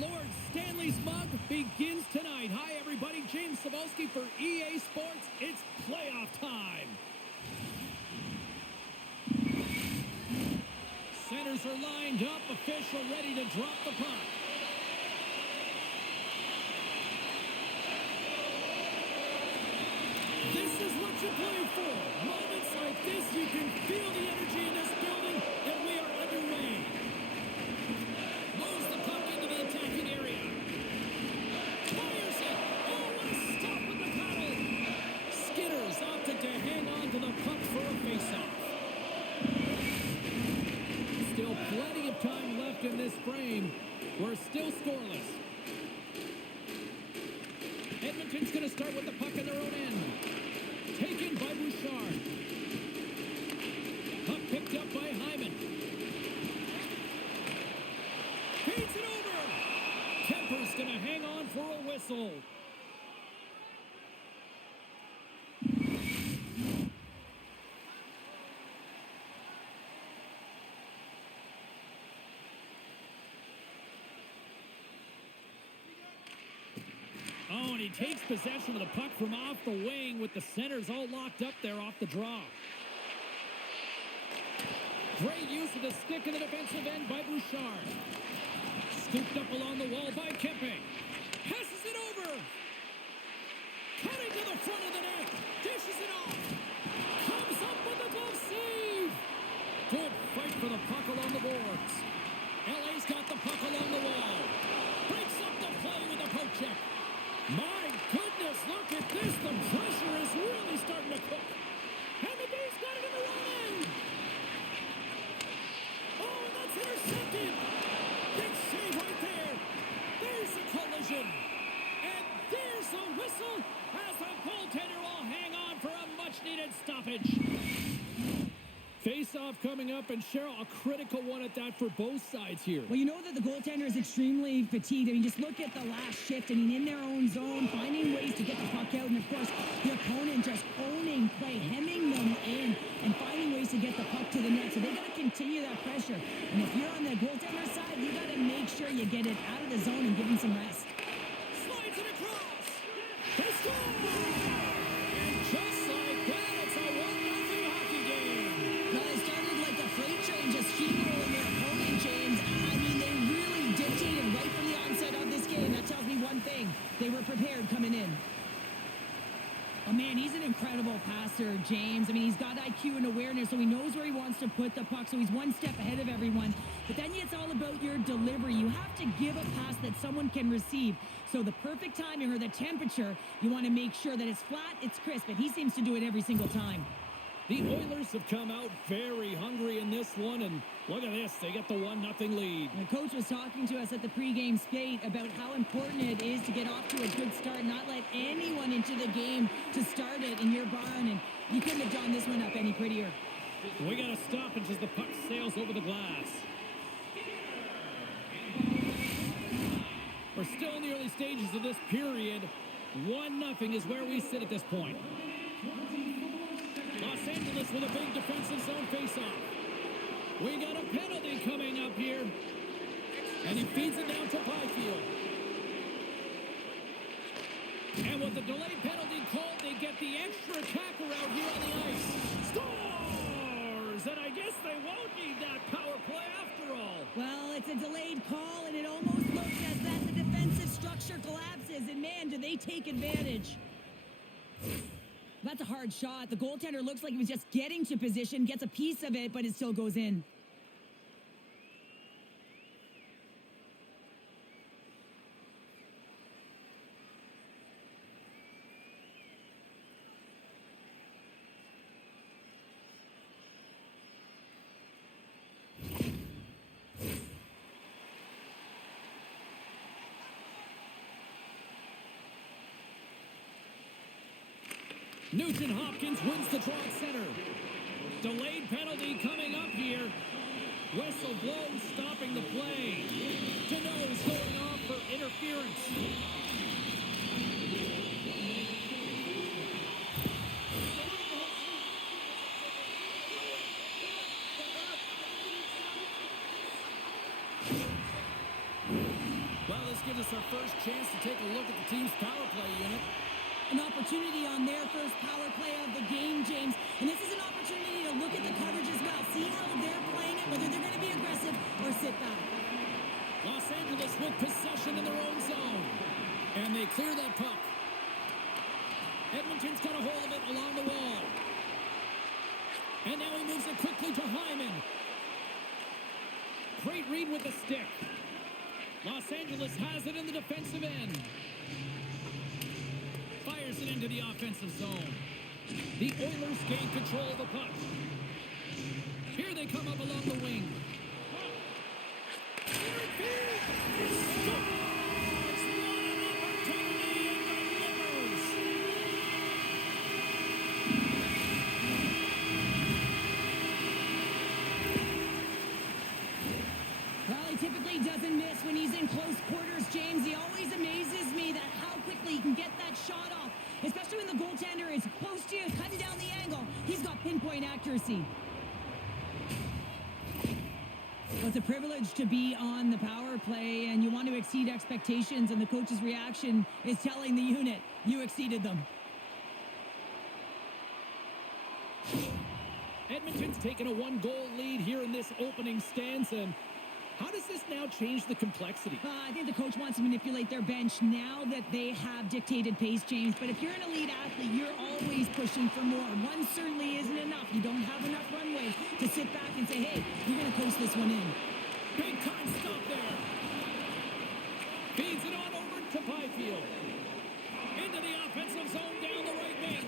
Lord Stanley's mug begins tonight. Hi, everybody. James Cebulski for EA Sports. It's playoff time. Centers are lined up. Official ready to drop the puck. This is what you play for. Moments like this, you can feel the energy in this building, and we are underway. Moves the puck into the attacking area. Fires it. Oh, what a stop with the paddle. Skitters opted to hang on to the puck for a faceoff. Still plenty of time left in this frame. We're still scoreless. Edmonton's going to start with the puck in their own end. Taken by Bouchard. Puck picked up by Hyman. Feeds it over. Kemper's going to hang on for a whistle. Oh, and he takes possession of the puck from off the wing with the centers all locked up there off the draw. Great use of the stick in the defensive end by Bouchard. Scooped up along the wall by Kempe. Passes it over. Cutting to the front of the net. Dishes it off. Comes up with a glove save. Good fight for the puck along the boards. LA's got the puck along the wall. Breaks up the play with a poke check. My goodness, look at this. The pressure is really starting to cook. And the B's got it in the wrong end. Oh, and that's intercepted. Big save right there. There's a collision. And there's the whistle as the goaltender will hang on for a much-needed stoppage. Face-off coming up, and Cheryl, a critical one at that for both sides here. Well, you know that the goaltender is extremely fatigued. I mean, just look at the last shift. I mean, in their own zone, finding ways to get the puck out. And, of course, the opponent just owning play, hemming them in, and finding ways to get the puck to the net. So they got to continue that pressure. And if you're on the goaltender side, you got to make sure you get it out of the zone and give them some rest. Slides it across. They score! And just like that, it's a 1-0 hockey game. Now, they started like a freight train, just steamrolling their opponent, James. I mean, they really dictated right from the onset of this game. That tells me one thing. They were prepared coming in. Oh, man, he's an incredible passer, James. I mean, he's got IQ and awareness, so he knows where he wants to put the puck, so he's one step ahead of everyone. But then it's all about your delivery. You have to give a pass that someone can receive. So the perfect timing or the temperature, you want to make sure that it's flat, it's crisp, and he seems to do it every single time. The Oilers have come out very hungry in this one, and look at this. They get the 1-0 lead. The coach was talking to us at the pregame skate about how important it is to get off to a good start, not let anyone into the game to start it in your barn, and you couldn't have drawn this one up any prettier. We got a stoppage as the puck sails over the glass. We're still in the early stages of this period. 1-0 is where we sit at this point. Los Angeles with a big defensive zone faceoff. We got a penalty coming up here. And he feeds it down to Byfield. And with the delayed penalty called, they get the extra attacker out here on the ice. Scores! And I guess they won't need that power play after all. Well, it's a delayed call, and it almost looks as that the defensive structure collapses. And, man, do they take advantage. That's a hard shot. The goaltender looks like he was just getting to position, gets a piece of it, but it still goes in. Nugent Hopkins wins the draw at center. Delayed penalty coming up here. Whistle blows, stopping the play. Deneau's going off for interference. Well, this this gives us our first chance to take a look at the team's power play unit. An opportunity on their first power play of the game, James. And this is an opportunity to look at the coverage as well. See how they're playing it, whether they're going to be aggressive or sit back. Los Angeles with possession in their own zone. And they clear that puck. Edmonton's got a hold of it along the wall. And now he moves it quickly to Hyman. Great read with the stick. Los Angeles has it in the defensive end. Fires it into the offensive zone. The Oilers gain control of the puck. Here they come up along the wing. Scores! What an opportunity and delivers! Well, he typically doesn't miss when he's in close quarters, James. He always amazes me that how quickly he can get that shot off, especially when the goaltender is close to you, cutting down the angle. He's got pinpoint accuracy. Well, it's a privilege to be on the power play, and you want to exceed expectations, and the coach's reaction is telling the unit, you exceeded them. Edmonton's taken a one-goal lead here in this opening stance, and how does this now change the complexity? I think the coach wants to manipulate their bench now that they have dictated pace, James. But if you're an elite athlete, you're always pushing for more. One certainly isn't enough. You don't have enough runway to sit back and say, hey, you're going to coast this one in. Big time stop there. Feeds it on over to Byfield. Into the offensive zone down the right wing.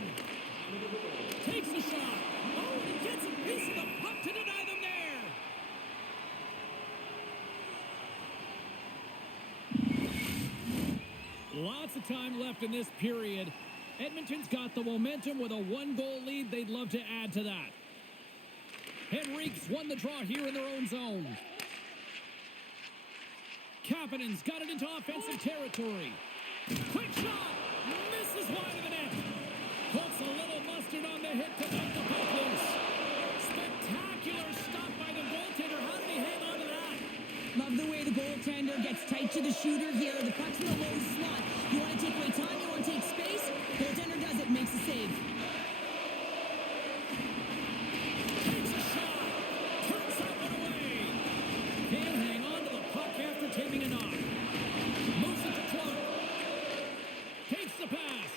Takes the shot. Oh, and he gets a piece of the puck to deny them there. Lots of time left in this period. Edmonton's got the momentum with a one-goal lead. They'd love to add to that. Henrique's won the draw here in their own zone. Kapanen's got it into offensive territory. Quick shot! Misses wide of the net. Puts a little mustard on the hit to knock the puck loose. Spectacular stop by the goaltender. How did he hang on to that? Love the way the goaltender gets tight to the shooter here. The puck's in the low slot. You want to take away time, you want to take space. Goaltender does it, makes a save. Takes a shot. Turns that one away. Can't hang on to the puck after taking a knock. Moves it to Clark. Takes the pass.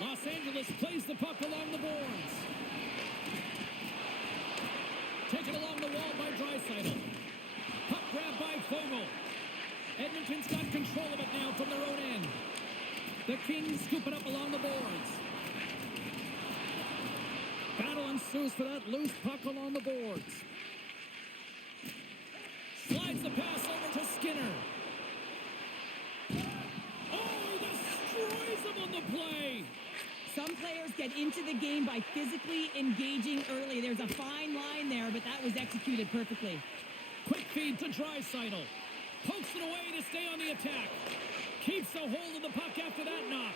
Los Angeles plays the puck along the boards. Taken along the wall by Draisaitl. Puck grab by Fogle. Edmonton's got control of it now from their own end. The Kings scoop it up along the boards. Battle ensues for that loose puck along the boards. Slides the pass over to Skinner. Oh, he destroys him on the play. Some players get into the game by physically engaging early. There's a fine line there, but that was executed perfectly. Quick feed to Draisaitl. Pokes it away to stay on the attack. Keeps a hold of the puck after that knock.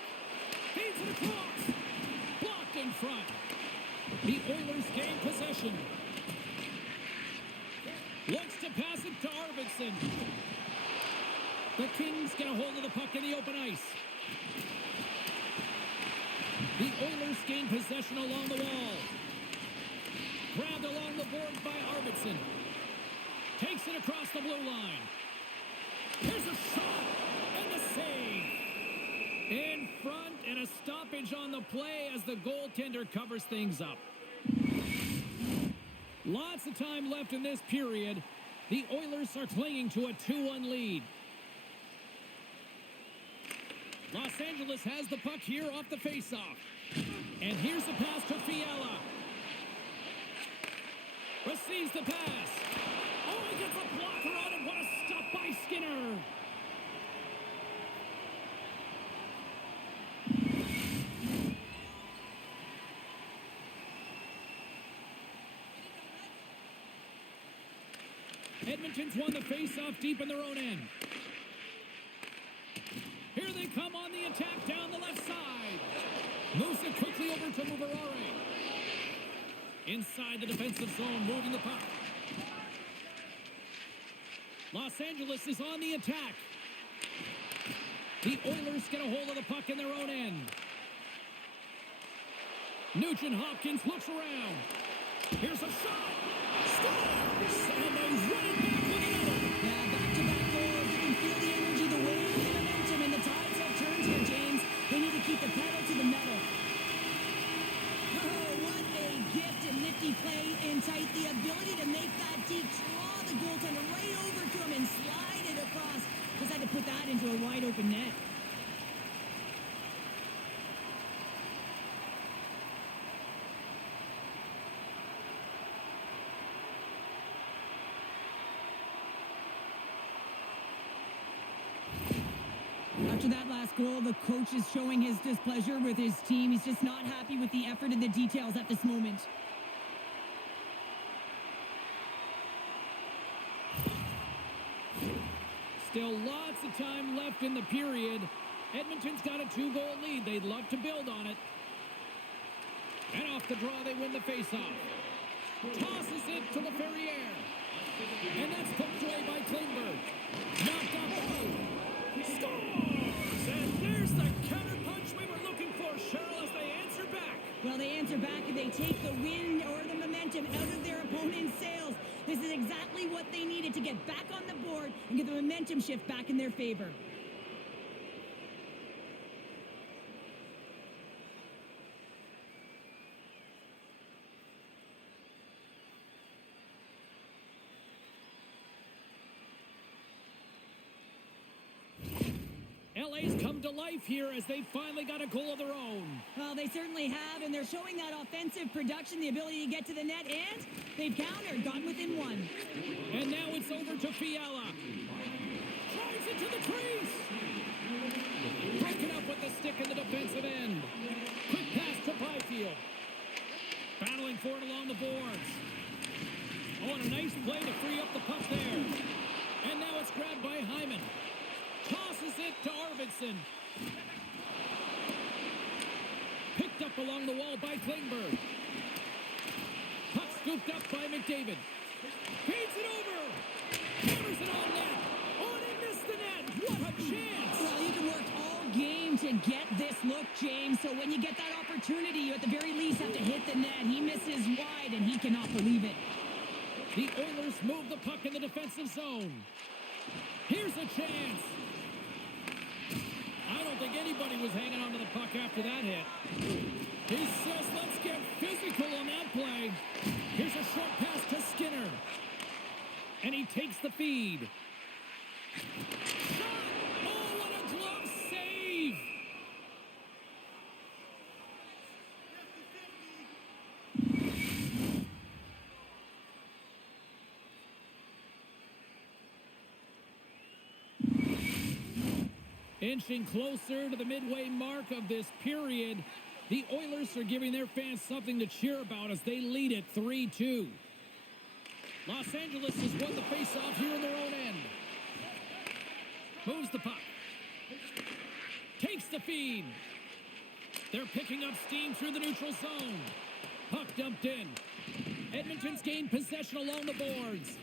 Feeds it across. Blocked in front. The Oilers gain possession. Looks to pass it to Arvidsson. The Kings get a hold of the puck in the open ice. The Oilers gain possession along the wall. Grabbed along the boards by Arvidsson. Takes it across the blue line. Here's a shot and the save. In front and a stoppage on the play as the goaltender covers things up. Lots of time left in this period. The Oilers are clinging to a 2-1 lead. Los Angeles has the puck here off the faceoff. And here's the pass to Fiala. Receives the pass. Oh, he gets a blocker on it. What a stop by Skinner. Edmonton's won the faceoff deep in their own end. Here they come on the attack down the left side. Moves it quickly over to Mubarare. Inside the defensive zone, moving the puck. Los Angeles is on the attack. The Oilers get a hold of the puck in their own end. Nugent Hopkins looks around. Here's a shot. Scores! And they run it back with another. Yeah, back-to-back goals. You can feel the energy, the wave, the momentum, and the tides have turned here, James. They need to keep the pedal to the metal. Oh, what a gift and nifty play in tight. The ability to make that deep draw the goaltender right over to him and slide it across. Just had to put that into a wide-open net. After that last goal, the coach is showing his displeasure with his team. He's just not happy with the effort and the details at this moment. Still lots of time left in the period. Edmonton's got a 2-goal lead. They'd love to build on it. And off the draw, they win the faceoff. Tosses it to Laferriere. And that's poked away by Klingberg. Knocked off the post. Scores! And there's the counterpunch we were looking for, Cheryl, as they answer back. Well, they answer back and they take the wind or the momentum out of their opponent's sails. This is exactly what they needed to get back on the board and get the momentum shift back in their favor. LA's come to life here as they finally got a goal of their own. Well, they certainly have, and they're showing that offensive production, the ability to get to the net, and they've countered, gotten within one. And now it's over to Fiala. Drives it to the crease. Broken up with the stick in the defensive end. Quick pass to Byfield. Battling for it along the boards. Oh, and a nice play to free up the puck there. And now it's grabbed by Hyman. Tosses it to Arvidsson. Picked up along the wall by Klingberg. Puck scooped up by McDavid. Feeds it over. Hammers it on net. Oh, and he missed the net. What a chance. Well, you can work all game to get this look, James. So when you get that opportunity, you at the very least have to hit the net. He misses wide, and he cannot believe it. The Oilers move the puck in the defensive zone. Here's a chance. I don't think anybody was hanging on to the puck after that hit. He says, let's get physical on that play. Here's a short pass to Skinner. And he takes the feed. Shot! Oh, what a glove save! Inching closer to the midway mark of this period, the Oilers are giving their fans something to cheer about as they lead it 3-2. Los Angeles has won the faceoff here in their own end. Moves the puck. Takes the feed. They're picking up steam through the neutral zone. Puck dumped in. Edmonton's gained possession along the boards.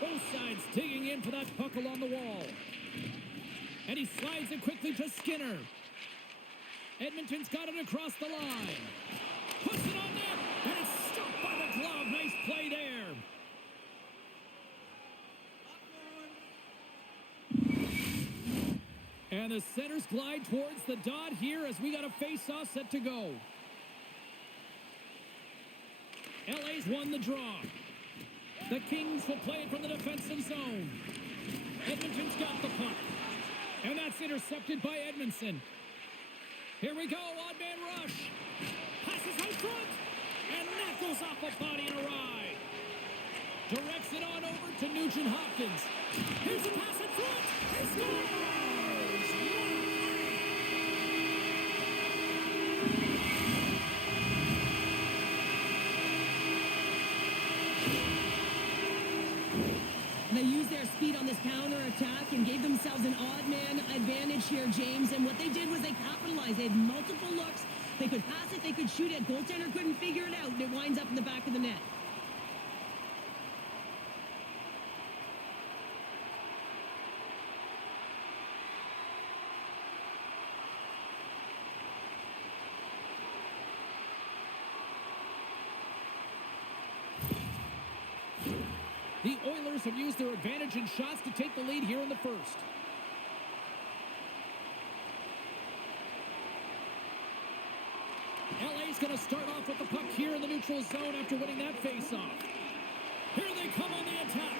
Both sides digging in for that puck along the wall. And he slides it quickly to Skinner. Edmonton's got it across the line. Puts it on net, and it's stopped by the glove. Nice play there. And the centers glide towards the dot here as we got a face-off set to go. LA's won the draw. The Kings will play it from the defensive zone. Edmonton's got the puck. And that's intercepted by Edmondson. Here we go, odd man rush. Passes out front. And that goes off a body and a ride. Directs it on over to Nugent Hopkins. Here's a pass in front. He scores! They used their speed on this counter-attack and gave themselves an odd-man advantage here, James. And what they did was they capitalized. They had multiple looks. They could pass it. They could shoot it. Goaltender couldn't figure it out. And it winds up in the back of the net. The Oilers have used their advantage in shots to take the lead here in the first. LA's going to start off with the puck here in the neutral zone after winning that faceoff. Here they come on the attack.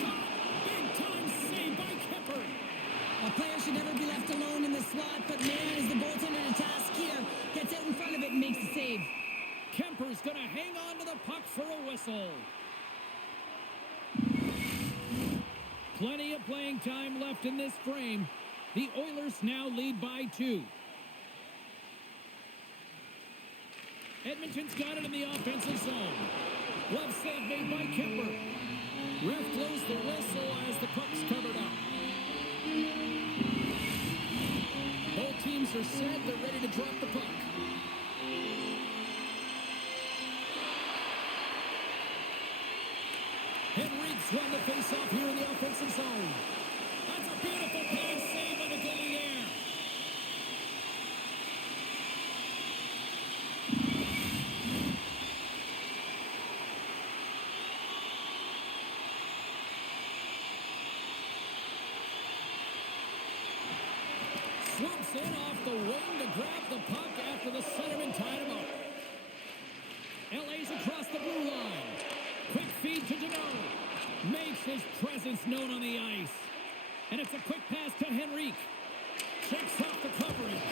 Shot. Big time save by Kemper. A player should never be left alone in the slot, but man, is the goaltender to task here. Gets out in front of it and makes the save. Kemper's going to hang on to the puck for a whistle. Plenty of playing time left in this frame. The Oilers now lead by 2. Edmonton's got it in the offensive zone. Glove save made by Kemper. Ref blows the whistle as the puck's covered up. Both teams are set. They're ready to drop the puck. Henrique's won the faceoff here in the offensive zone. That's a beautiful pass save by the goalie there. Swoops in off the wing to grab the puck after the centerman tied him up. LA's across the blue line. Quick feed to Deneau. Makes his presence known on the ice. And it's a quick pass to Henrique. Checks off the coverage.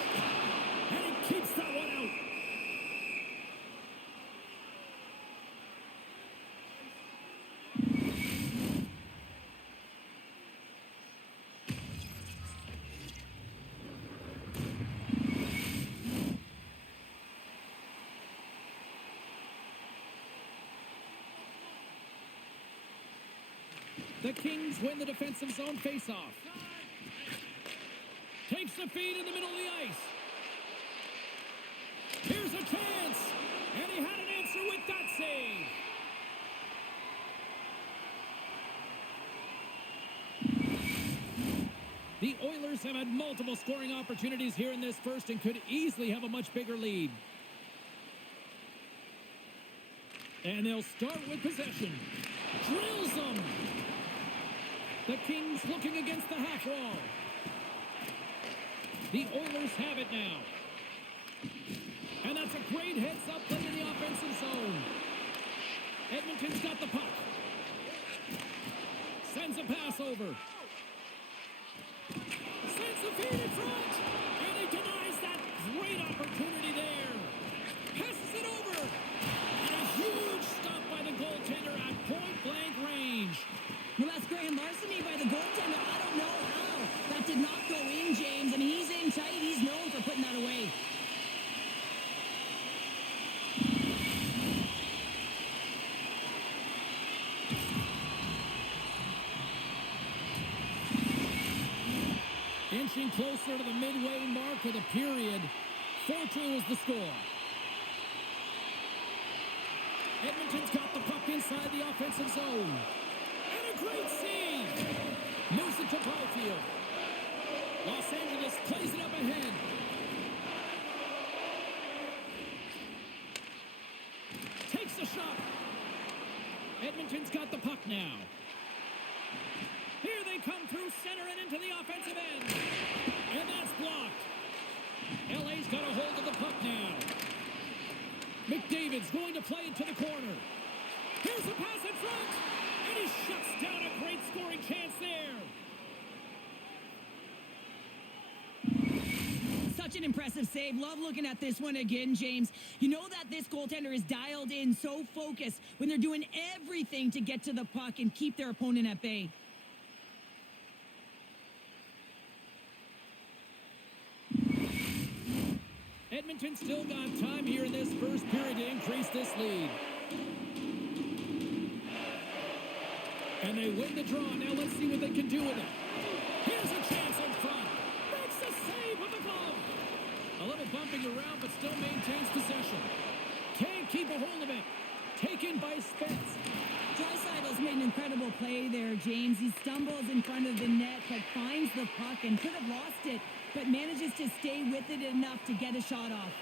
And he keeps that one out. The Kings win the defensive zone faceoff. Takes the feed in the middle of the ice. Here's a chance. And he had an answer with that save. The Oilers have had multiple scoring opportunities here in this first and could easily have a much bigger lead. And they'll start with possession. Drills them. The Kings looking against the half wall. The Oilers have it now. And that's a great heads-up play in the offensive zone. Edmonton's got the puck. Sends a pass over. Sends the feed in front. And he denies that great opportunity there. Passes it over. And a huge stop by the goaltender at point-blank range. Well, that's grand larceny by the goaltender. I don't know how. That did not go in, James, and he's in tight. He's known for putting that away. Inching closer to the midway mark of the period. 4-2 is the score. Edmonton's got the puck inside the offensive zone. And a great save. Moves it to Byfield. Los Angeles plays it up ahead. Takes a shot. Edmonton's got the puck now. Here they come through center and into the offensive end. And that's blocked. LA's got a hold of the puck now. McDavid's going to play it to the corner. Here's a pass in front. And he shuts down a great scoring chance there. Such an impressive save. Love looking at this one again, James. You know that this goaltender is dialed in, so focused when they're doing everything to get to the puck and keep their opponent at bay. Edmonton still got time here in this first period to increase this lead. And they win the draw. Now let's see what they can do with it. Here's a chance in front. Makes the save with the glove. A little bumping around, but still maintains possession. Can't keep a hold of it. Taken by Spence. Draisaitl's made an incredible play there, James. He stumbles in front of the net, but finds the puck and could have lost it, but manages to stay with it enough to get a shot off.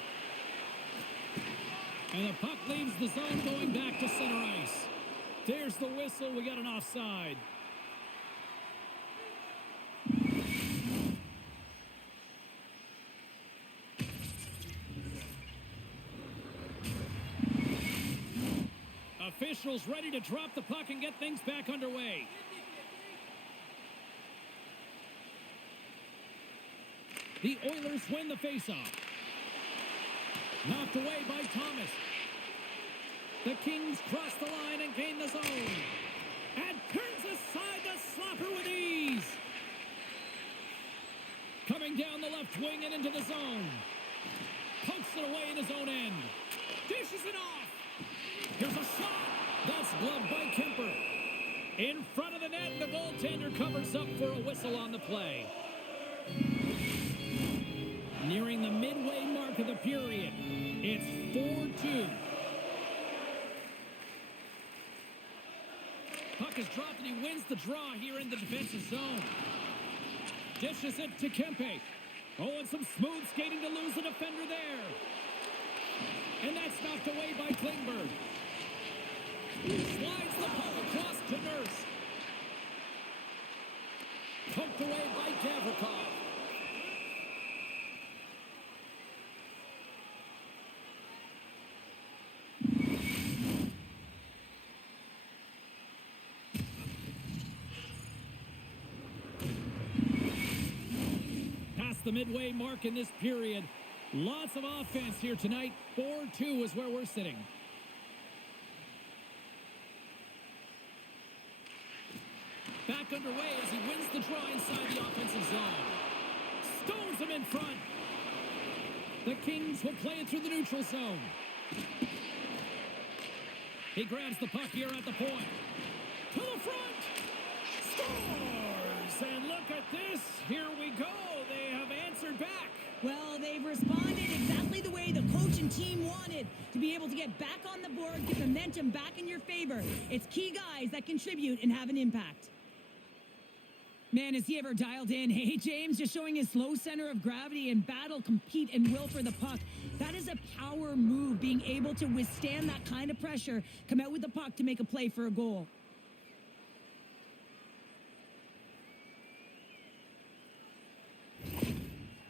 And the puck leaves the zone going back to center ice. There's the whistle. We got an offside. Officials ready to drop the puck and get things back underway. The Oilers win the faceoff. Knocked away by Thomas. The Kings cross the line and gain the zone. And turns aside the slapper with ease. Coming down the left wing and into the zone. Pokes it away in his own end. Dishes it off. Here's a shot. That's gloved by Kemper. In front of the net, the goaltender covers up for a whistle on the play. Nearing the midway mark of the period. It's 4-2. Puck is dropped and he wins the draw here in the defensive zone. Dishes it to Kempe. Oh, and some smooth skating to lose the defender there. And that's knocked away by Klingberg. Slides the puck across to Nurse. Poked away by Gavrikov. Past the midway mark in this period. Lots of offense here tonight. 4-2 is where we're sitting. Back underway as he wins the draw inside the offensive zone. Stones him in front. The Kings will play it through the neutral zone. He grabs the puck here at the point. To the front. Scores! And look at this. Here we go. They have answered back. Well, they've responded exactly the way the coach and team wanted, to be able to get back on the board, get momentum back in your favor. It's key guys that contribute and have an impact. Man, has he ever dialed in? Hey, James, just showing his low center of gravity and battle, compete, and will for the puck. That is a power move, being able to withstand that kind of pressure, come out with the puck to make a play for a goal.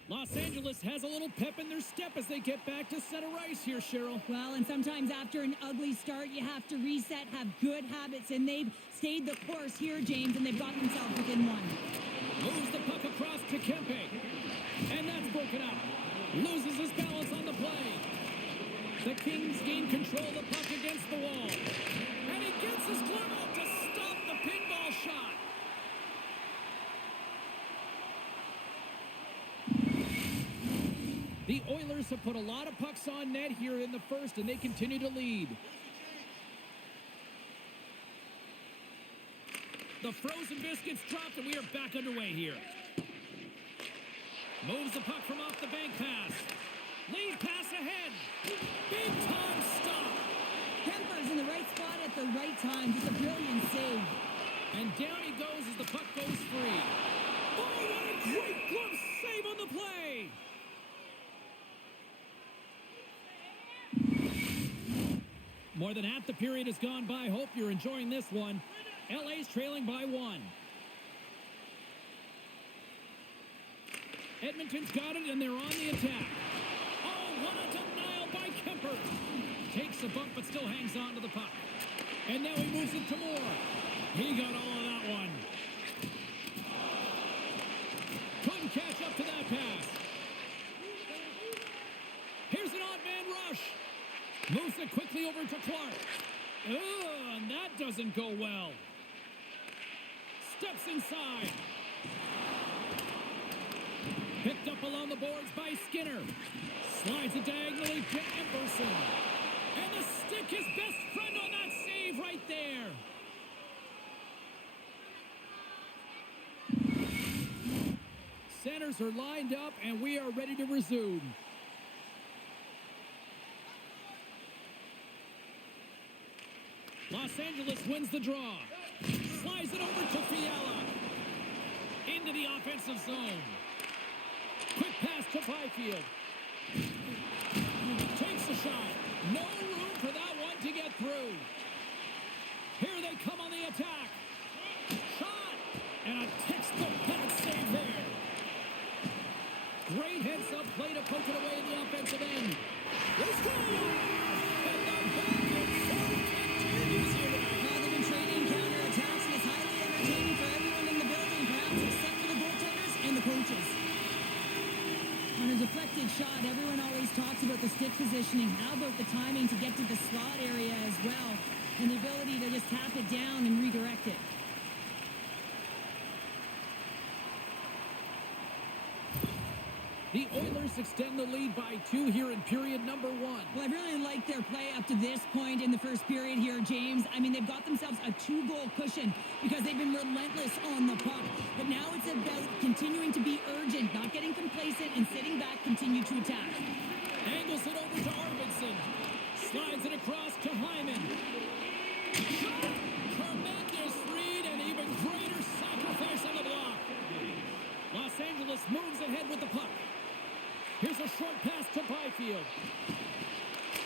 Los Angeles has a little pep in their step as they get back to center ice here, Cheryl. Well, and sometimes after an ugly start, you have to reset, have good habits, and they've stayed the course here, James, and they've gotten themselves within one. Moves the puck across to Kempe. And that's broken up. Loses his balance on the play. The Kings gain control of the puck against the wall. And he gets his glove out to stop the pinball shot. The Oilers have put a lot of pucks on net here in the first, and they continue to lead. The frozen biscuits dropped, and we are back underway here. Moves the puck from off the bank pass. Lead pass ahead. Big time stop. Kemper's in the right spot at the right time. Just a brilliant save. And down he goes as the puck goes free. Oh, what a great glove save on the play. More than half the period has gone by. Hope you're enjoying this one. LA's trailing by 1. Edmonton's got it, and they're on the attack. Oh, what a denial by Kemper. Takes a bump, but still hangs on to the puck. And now he moves it to Moore. He got all of that one. Couldn't catch up to that pass. Here's an odd man rush. Moves it quickly over to Clark. Oh, and that doesn't go well. Steps inside. Picked up along the boards by Skinner. Slides it diagonally to Emberson. And the stick, his best friend on that save right there. Centers are lined up, and we are ready to resume. Los Angeles wins the draw. Slides it over to Fiala. Into the offensive zone. Quick pass to Byfield. Takes the shot. No room for that one to get through. Here they up play to poke it away in the offensive end. They score! And the back and forth continues here tonight. Well, they've been trading counterattacks, and it's highly entertaining for everyone in the building, perhaps except for the goaltenders and the coaches. On a deflected shot, everyone always talks about the stick positioning. How about the timing to get to the slot area as well, and the ability to just tap it down and redirect it. The Oilers extend the lead by 2 here in period number 1. Well, I really like their play up to this point in the first period here, James. I mean, they've got themselves a 2-goal cushion because they've been relentless on the puck. But now it's about continuing to be urgent, not getting complacent, and sitting back, continue to attack. Angles it over to Arvidsson. Slides it across to Hyman. Shot! Tremendous read and even greater sacrifice on the block. Los Angeles moves ahead with the puck. Here's a short pass to Byfield.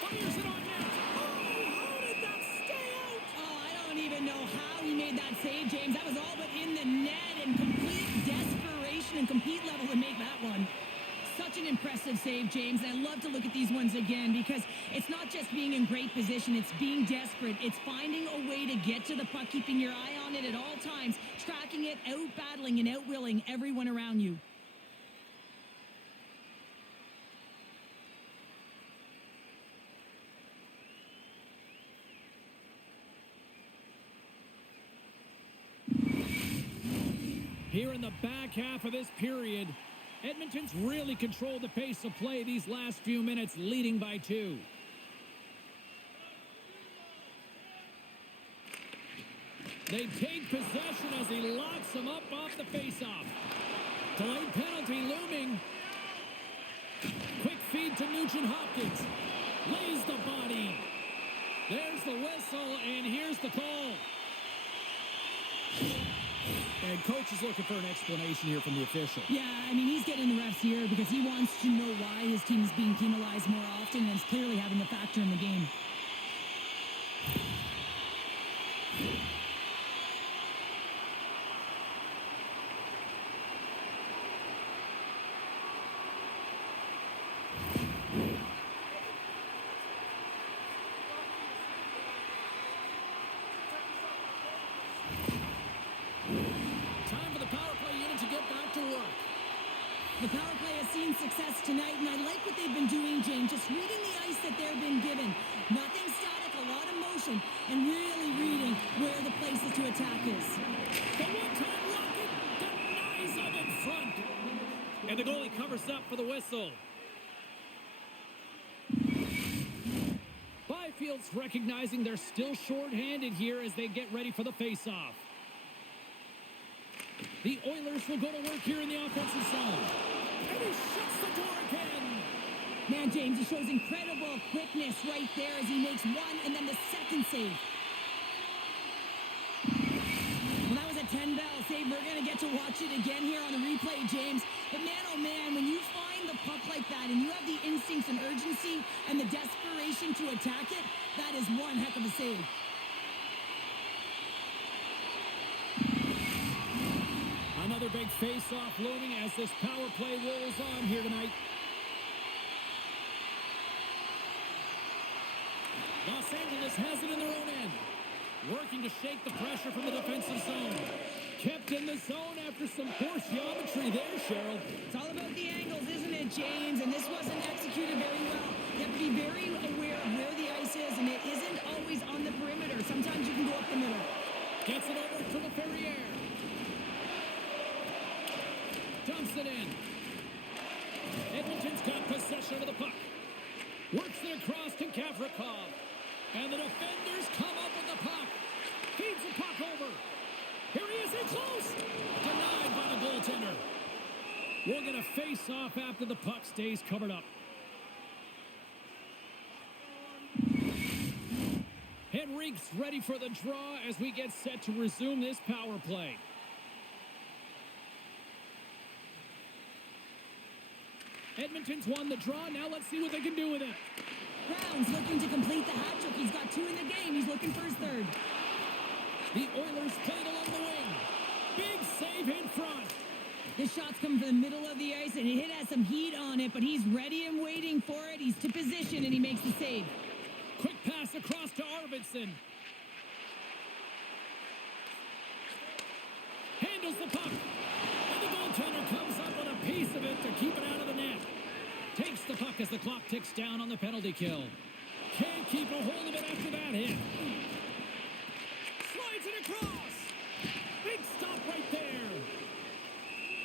Fires it on net. Oh, how did that stay out? Oh, I don't even know how he made that save, James. That was all but in the net and complete desperation and compete level to make that one. Such an impressive save, James. And I love to look at these ones again because it's not just being in great position. It's being desperate. It's finding a way to get to the puck, keeping your eye on it at all times, tracking it, out-battling and out-willing everyone around you. Here in the back half of this period, Edmonton's really controlled the pace of play these last few minutes, leading by 2. They take possession as he locks them up off the faceoff. Delayed penalty looming. Quick feed to Nugent-Hopkins. Lays the body. There's the whistle, and here's the call. And coach is looking for an explanation here from the official. Yeah, I mean, he's getting the refs here because he wants to know why his team is being penalized more often, and it's clearly having a factor in the game. The power play has seen success tonight, and I like what they've been doing, James. Just reading the ice that they've been given. Nothing static, a lot of motion, and really reading where the places to attack is. The one-time rocket denies him in front. And the goalie covers up for the whistle. Byfield's recognizing they're still short-handed here as they get ready for the face-off. The Oilers will go to work here in the offensive zone. And he shuts the door again. Man, James, he shows incredible quickness right there as he makes one and then the second save. Well, that was a 10-bell save. We're going to get to watch it again here on the replay, James. But man, oh man, when you find the puck like that and you have the instincts and urgency and the desperation to attack it, that is one heck of a save. Another big face-off looming as this power play rolls on here tonight. Los Angeles has it in their own end. Working to shake the pressure from the defensive zone. Kept in the zone after some poor geometry there, Cheryl. It's all about the angles, isn't it, James? And this wasn't executed very well. You have to be very aware of where the ice is, and it isn't always on the perimeter. Sometimes you can go up the middle. Gets it over to the Ferrier. Dumps it in. Edmonton's got possession of the puck. Works it across to Gavrikov. And the defenders come up with the puck. Feeds the puck over. Here he is in close. Denied by the goaltender. We'll get a face-off after the puck stays covered up. Henrique's ready for the draw as we get set to resume this power play. Edmonton's won the draw. Now let's see what they can do with it. Brown's looking to complete the hat trick. He's got 2 in the game. He's looking for his third. The Oilers played along the wing. Big save in front. This shot's coming from the middle of the ice, and it has some heat on it, but he's ready and waiting for it. He's to position, and he makes the save. Quick pass across to Arvidsson. Handles the puck. And the goaltender comes up with a piece of it to keep it out of the net. Takes the puck as the clock ticks down on the penalty kill. Can't keep a hold of it after that hit. Slides it across. Big stop right there.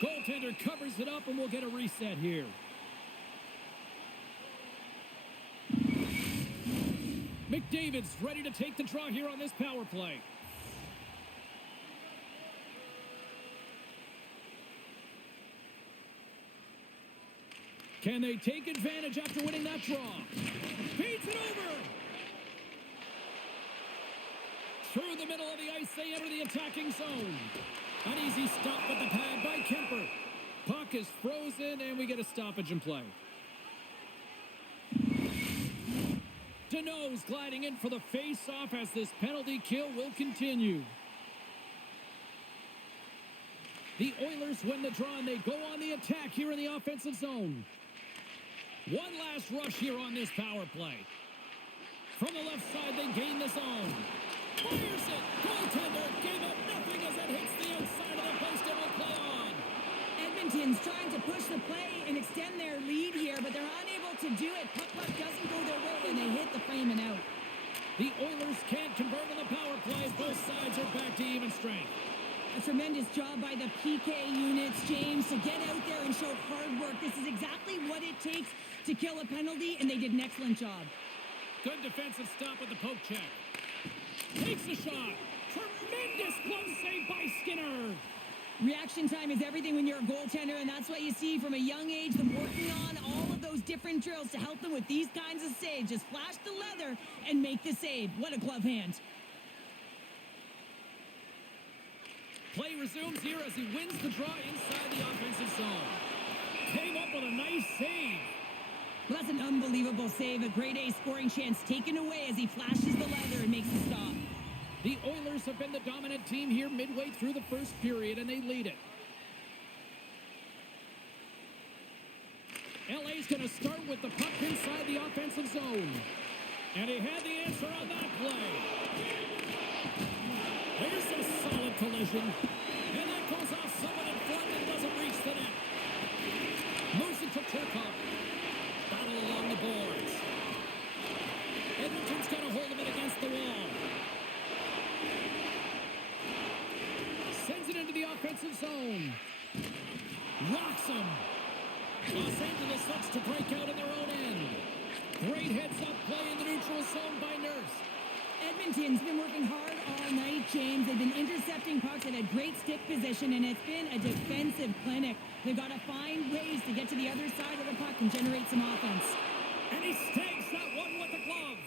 Goaltender covers it up, and we'll get a reset here. McDavid's ready to take the draw here on this power play. Can they take advantage after winning that draw? Beats it over! Through the middle of the ice, they enter the attacking zone. An easy stop with the pad by Kemper. Puck is frozen, and we get a stoppage in play. Deneau's gliding in for the face-off as this penalty kill will continue. The Oilers win the draw, and they go on the attack here in the offensive zone. One last rush here on this power play. From the left side, they gain the zone. Fires it. Goaltender gave up nothing as it hits the outside of the post and will play on. Edmonton's trying to push the play and extend their lead here, but they're unable to do it. Puck doesn't go their way, and they hit the frame and out. The Oilers can't convert on the power play. Both sides are back to even strength. A tremendous job by the PK units, James, to get out there and show hard work. This is exactly what it takes to kill a penalty, and they did an excellent job. Good defensive stop with the poke check. Takes a shot. Tremendous glove save by Skinner. Reaction time is everything when you're a goaltender, and that's what you see from a young age, them working on all of those different drills to help them with these kinds of saves. Just flash the leather and make the save. What a glove hand. Play resumes here as he wins the draw inside the offensive zone. Came up with a nice save. Well, that's an unbelievable save. A grade A scoring chance taken away as he flashes the leather and makes the stop. The Oilers have been the dominant team here midway through the first period, and they lead it. LA's going to start with the puck inside the offensive zone. And he had the answer on that play. There's a solid collision. And that goes off someone in front and doesn't reach the net. Moves it to Turcotte. Battle along the boards. Edmonton's got a hold of it against the wall. Sends it into the offensive zone. Rocks him. Los Angeles looks to break out in their own end. Great heads-up play in the neutral zone by Nurse. Edmonton's been working hard all night, James. They've been intercepting pucks and had great stick position, and it's been a defensive clinic. They've got to find ways to get to the other side of the puck and generate some offense. And he stags that one with the glove.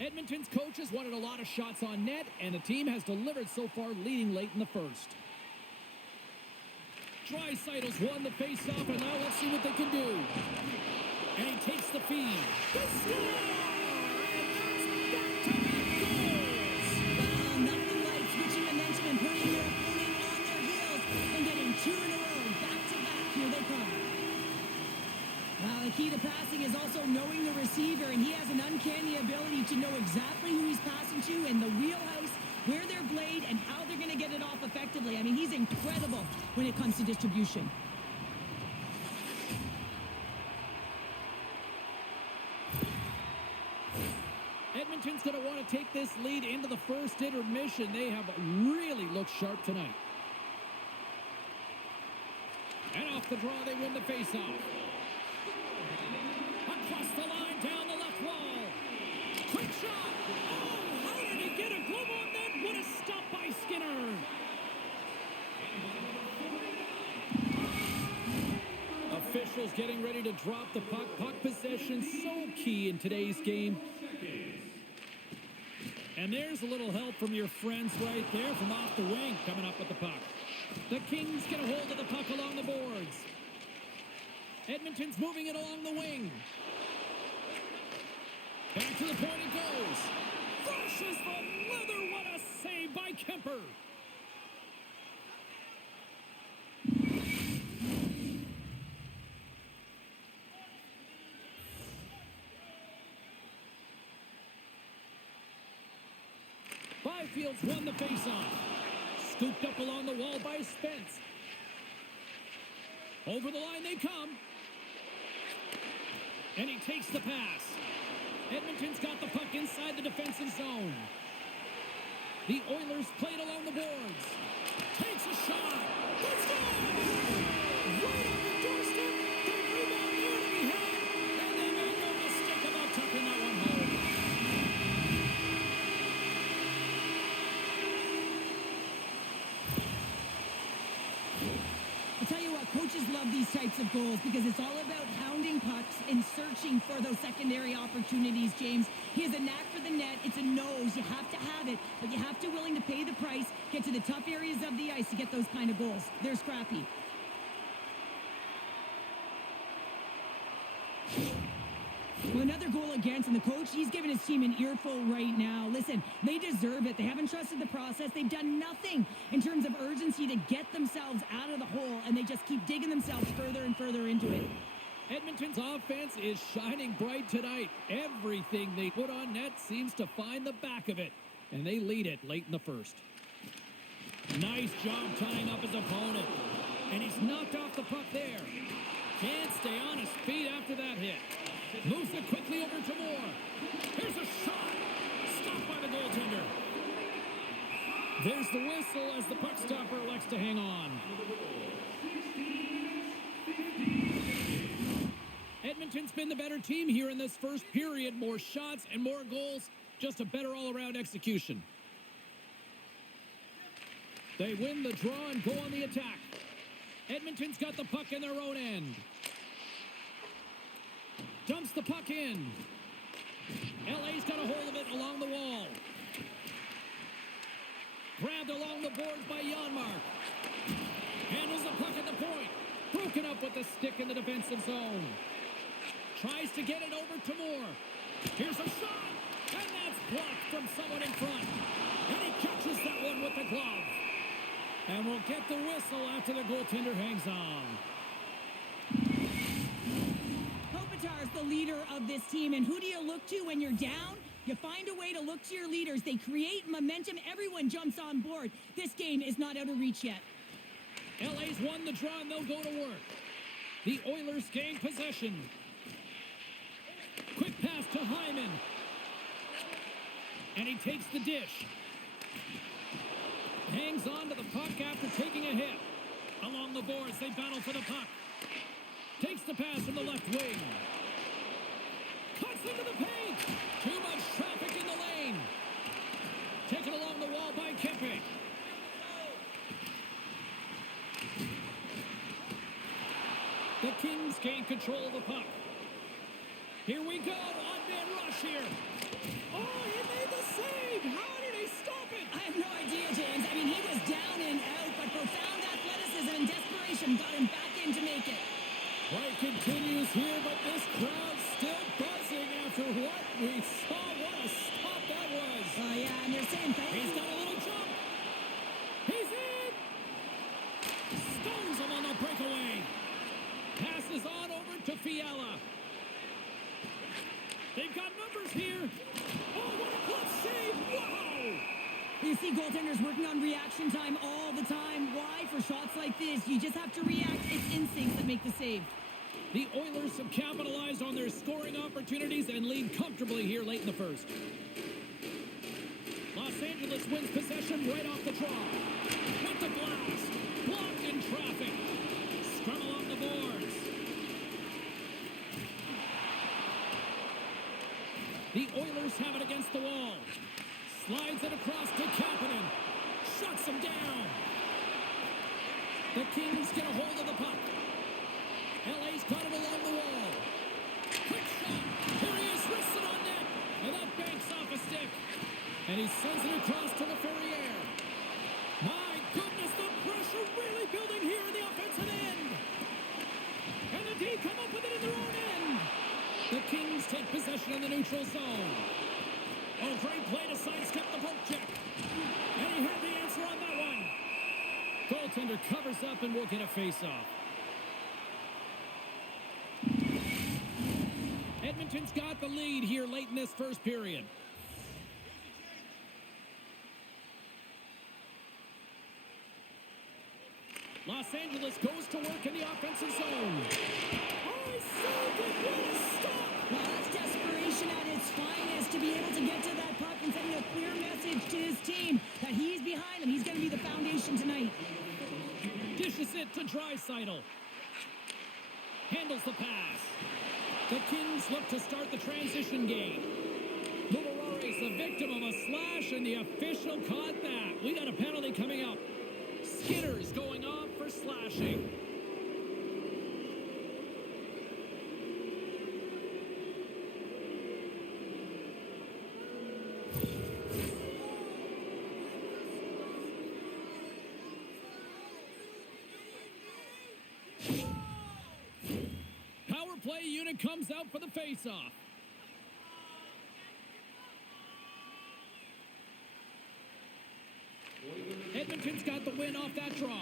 Edmonton's coaches wanted a lot of shots on net, and the team has delivered so far, leading late in the first. Draisaitl's won the face-off, and now let's see what they can do. And he takes the feed. They score! And that's back-to-back goals! Well, nothing like switching momentum and putting your opponent on their heels and getting two in a row, back-to-back. Here they come. The key to passing is also knowing the receiver, and he has an uncanny ability to know exactly who he's passing to and the wheelhouse, where their blade, and how they're going to get it off effectively. I mean, he's incredible when it comes to distribution. Edmonton's going to want to take this lead into the first intermission. They have really looked sharp tonight. And off the draw, they win the faceoff. Across the line, down the left wall. Quick shot. Oh, how did he get a glove on that? What a stop by Skinner. Officials getting ready to drop the puck. Puck possession so key in today's game. And there's a little help from your friends right there from off the wing coming up with the puck. The Kings get a hold of the puck along the boards. Edmonton's moving it along the wing. Back to the point it goes. Crushes the leather. What a save by Kemper. Byfield's won the faceoff. Scooped up along the wall by Spence. Over the line they come. And he takes the pass. Edmonton's got the puck inside the defensive zone. The Oilers played along the boards. Takes a shot. Let's go! Right on the doorstep. The rebound here to be had. And they made no mistake about tucking that one home. I'll tell you what, coaches love these types of goals because it's all about hounding pucks and searching for those secondary opportunities, James. He has a knack for the net. It's a nose. You have to have it, but you have to willing to pay the price, get to the tough areas of the ice to get those kind of goals. They're scrappy. Well, another goal against, and the coach, he's giving his team an earful right now. Listen, they deserve it. They haven't trusted the process. They've done nothing in terms of urgency to get themselves out of the hole, and they just keep digging themselves further and further into it. Edmonton's offense is shining bright tonight. Everything they put on net seems to find the back of it, and they lead it late in the first. Nice job tying up his opponent, and he's knocked off the puck there. Can't stay on his feet after that hit. Moves it quickly over to Moore. Here's a shot. Stopped by the goaltender. There's the whistle as the puck stopper elects to hang on. Edmonton's been the better team here in this first period. More shots and more goals. Just a better all-around execution. They win the draw and go on the attack. Edmonton's got the puck in their own end. Dumps the puck in. LA's got a hold of it along the wall. Grabbed along the boards by Janmark. Handles the puck at the point. Broken up with the stick in the defensive zone. Tries to get it over to Moore. Here's a shot. And that's blocked from someone in front. And he catches that one with the glove. And we'll get the whistle after the goaltender hangs on. Kopitar's the leader of this team, and who do you look to when you're down? You find a way to look to your leaders. They create momentum. Everyone jumps on board. This game is not out of reach yet. LA's won the draw, and they'll go to work. The Oilers gain possession. Quick pass to Hyman. And he takes the dish. Hangs on to the puck after taking a hit. Along the boards, they battle for the puck. Takes the pass from the left wing. Cuts into the paint. Too much traffic in the lane. Taken along the wall by Kempe. The Kings gain control of the puck. Here we go. Odd-man rush here. Oh, he made the save. How did he stop it? I have no idea, James. I mean, he was down and out, but profound athleticism and desperation got him back in to make it. Play continues here, but this crowd's still buzzing after what we saw. What a stop that was. Oh, yeah, and they're saying thank you. He's got a little jump. He's in. Stones him on the breakaway. Passes on over to Fiala. They've got numbers here. Oh, what a clutch save. Wow. You see goaltenders working on reaction time all the time. Why? For shots like this, you just have to react. It's instincts that make the save. The Oilers have capitalized on their scoring opportunities and lead comfortably here late in the first. Los Angeles wins possession right off the draw. With the blast. Blocked in traffic. Scrum along the boards. The Oilers have it against the wall. Slides it across to Kapanen. Shuts him down. The Kings get a hold of the puck. LA's got it along the wall. Quick shot. Here he is, wristed on net. And that banks off a stick. And he sends it across to the Ferrier. My goodness, the pressure really building here in the offensive end. And the D come neutral zone. Oh, great play to sidestep the poke check. And he had the answer on that one. Goaltender covers up and will get a face-off. Edmonton's got the lead here late in this first period. Los Angeles goes to work in the offensive zone. Oh, he's so good. What a stop. Well, that's desperation at its finest to be able to get to that puck and sending a clear message to his team that he's behind him. He's going to be the foundation tonight. Dishes it to Draisaitl. Handles the pass. The Kings look to start the transition game. Mullarore's the victim of a slash, and the official caught that. We got a penalty coming up. Skinner's going off for slashing. Power play unit comes out for the face-off. Edmonton's got the win off that draw.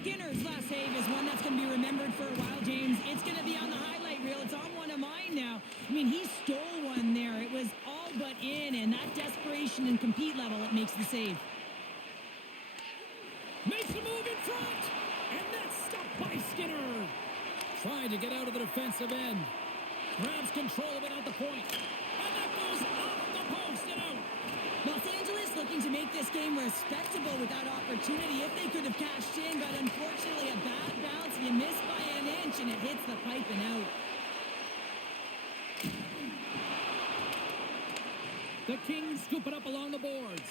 Skinner's last save is one that's going to be remembered for a while, James. It's going to be on the highlight reel. It's on one of mine now. I mean, he stole one there. It was all but in, and that desperation and compete level, it makes the save. Makes a move in front, and that's stopped by Skinner. Trying to get out of the defensive end. Grabs control of it at the point. And that goes off the post and out. Los Angeles looking to make this game respectable with that opportunity if they could have cashed in, but unfortunately a bad bounce. You miss by an inch, and it hits the pipe and out. The Kings scoop it up along the boards.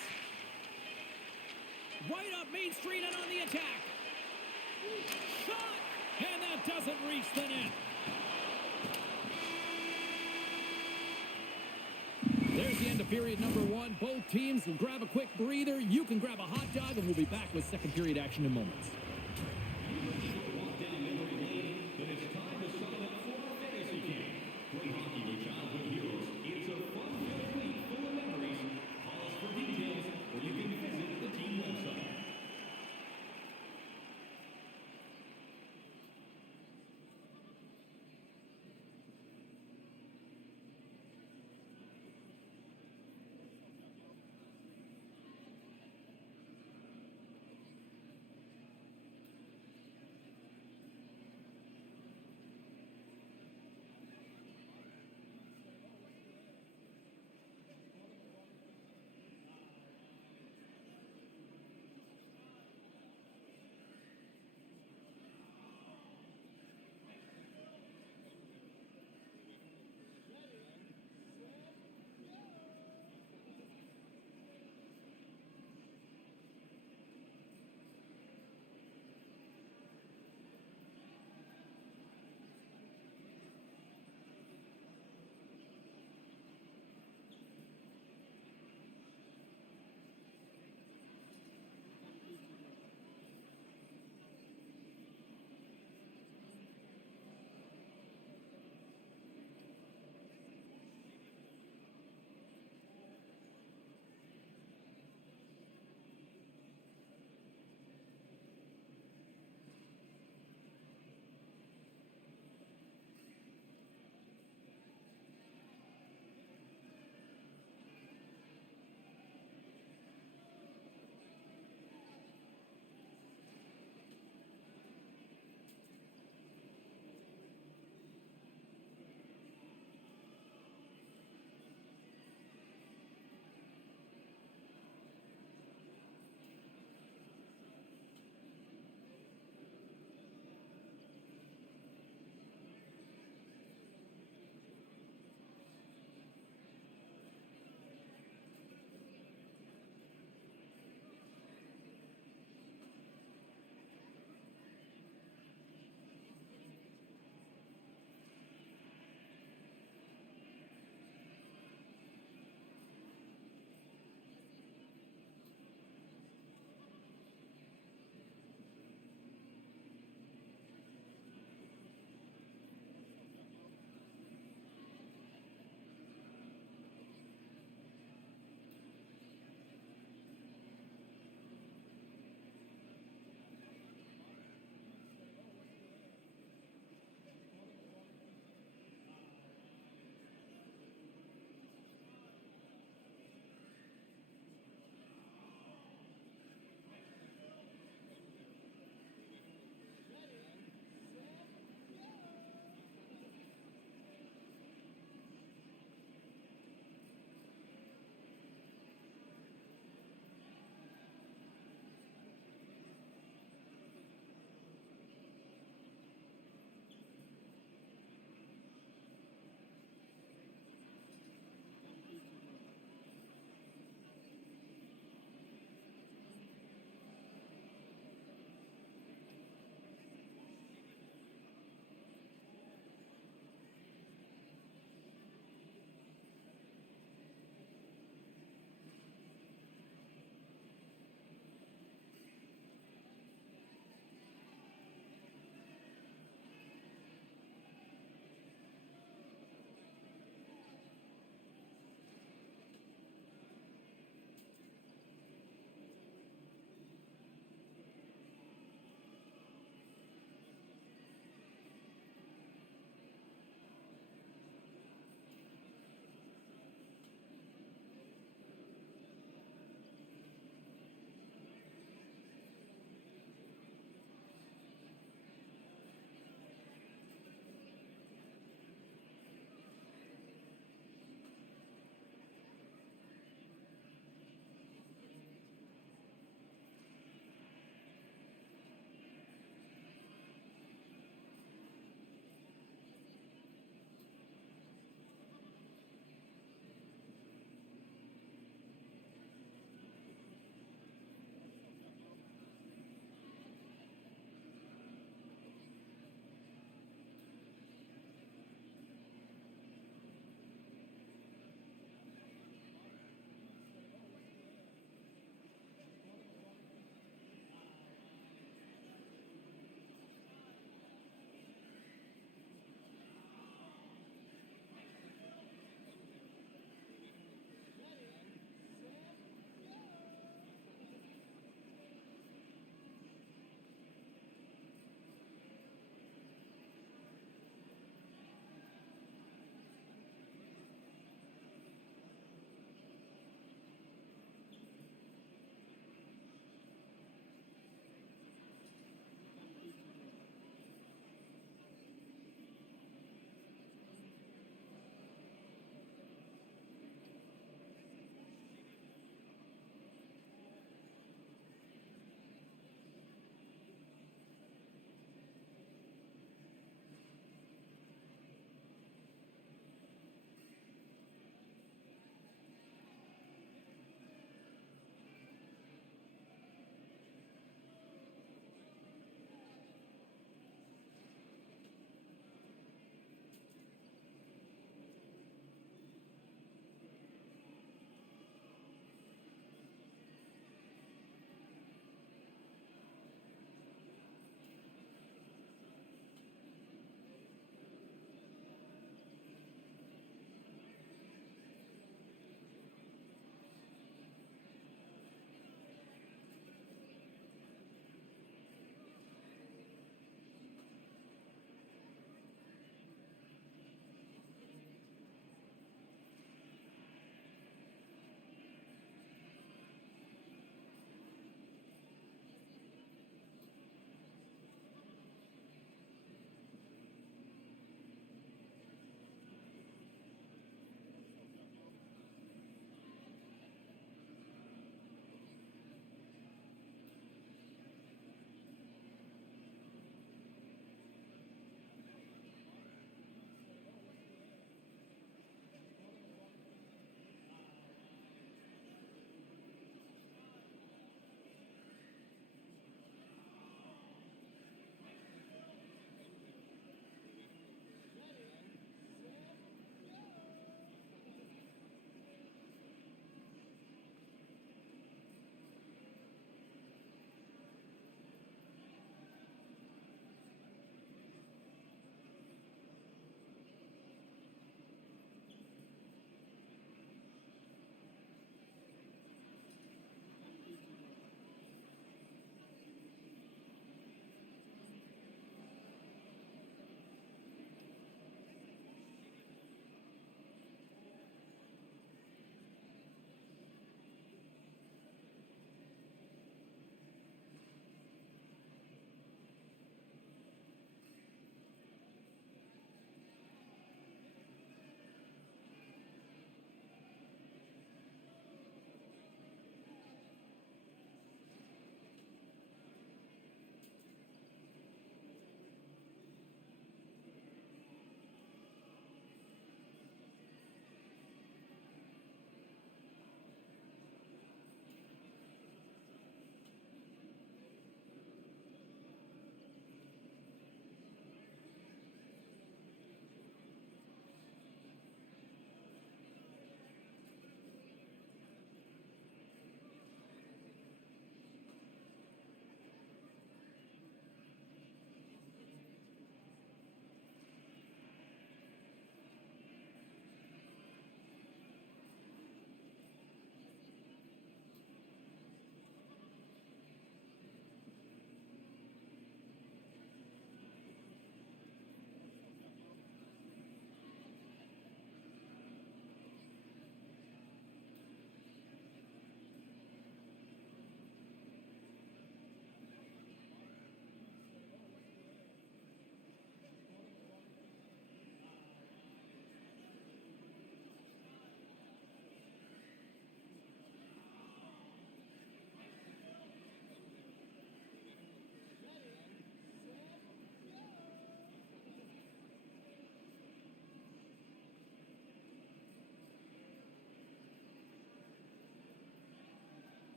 Right up Main Street and on the attack. Shot! And that doesn't reach the net. There's the end of period number one. Both teams will grab a quick breather. You can grab a hot dog, and we'll be back with second period action in moments.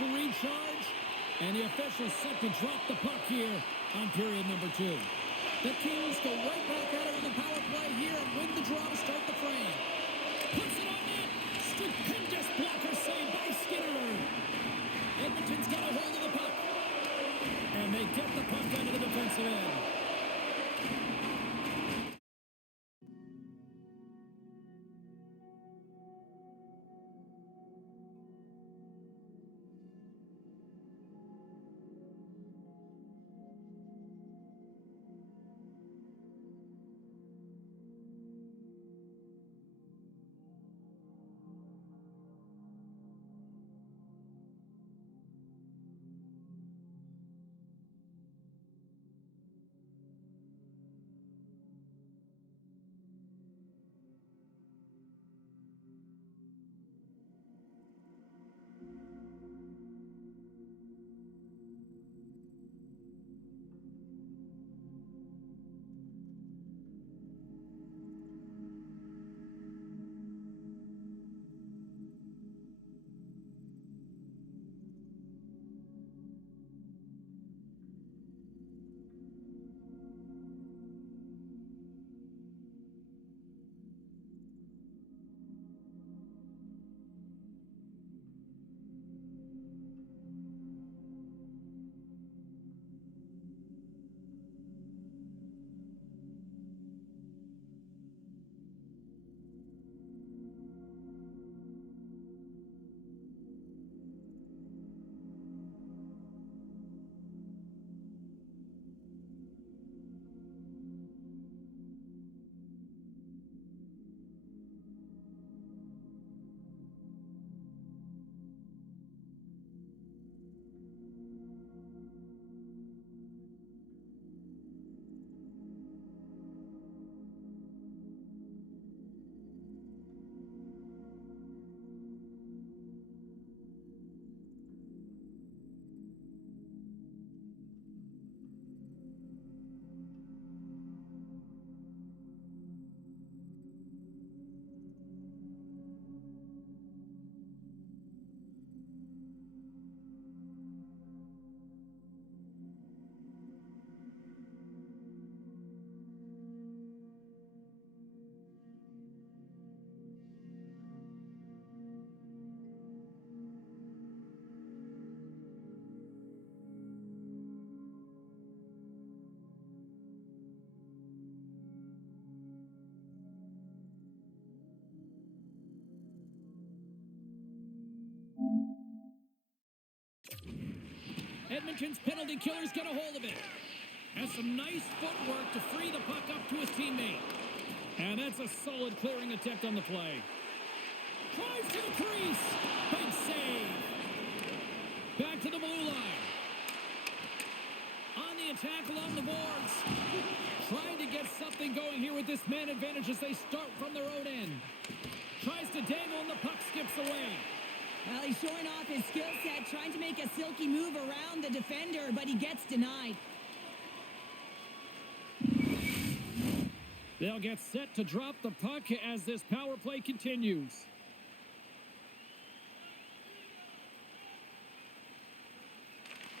to recharge. And the officials set to drop the puck here on period number 2. The Kings go right back at it on the power play here and win the draw to start the frame. Puts it on net. Stupendous blocker save by Skinner. Edmonton's got a hold of the puck. And they get the puck out of the defensive end. Edmonton's penalty killers get a hold of it. Has some nice footwork to free the puck up to his teammate. And that's a solid clearing attempt on the play. Drives to the crease. Big save. Back to the blue line. On the attack along the boards. Trying to get something going here with this man advantage as they start from their own end. Tries to dangle and the puck skips away. Well, he's showing off his skill set, trying to make a silky move around the defender, but he gets denied. They'll get set to drop the puck as this power play continues.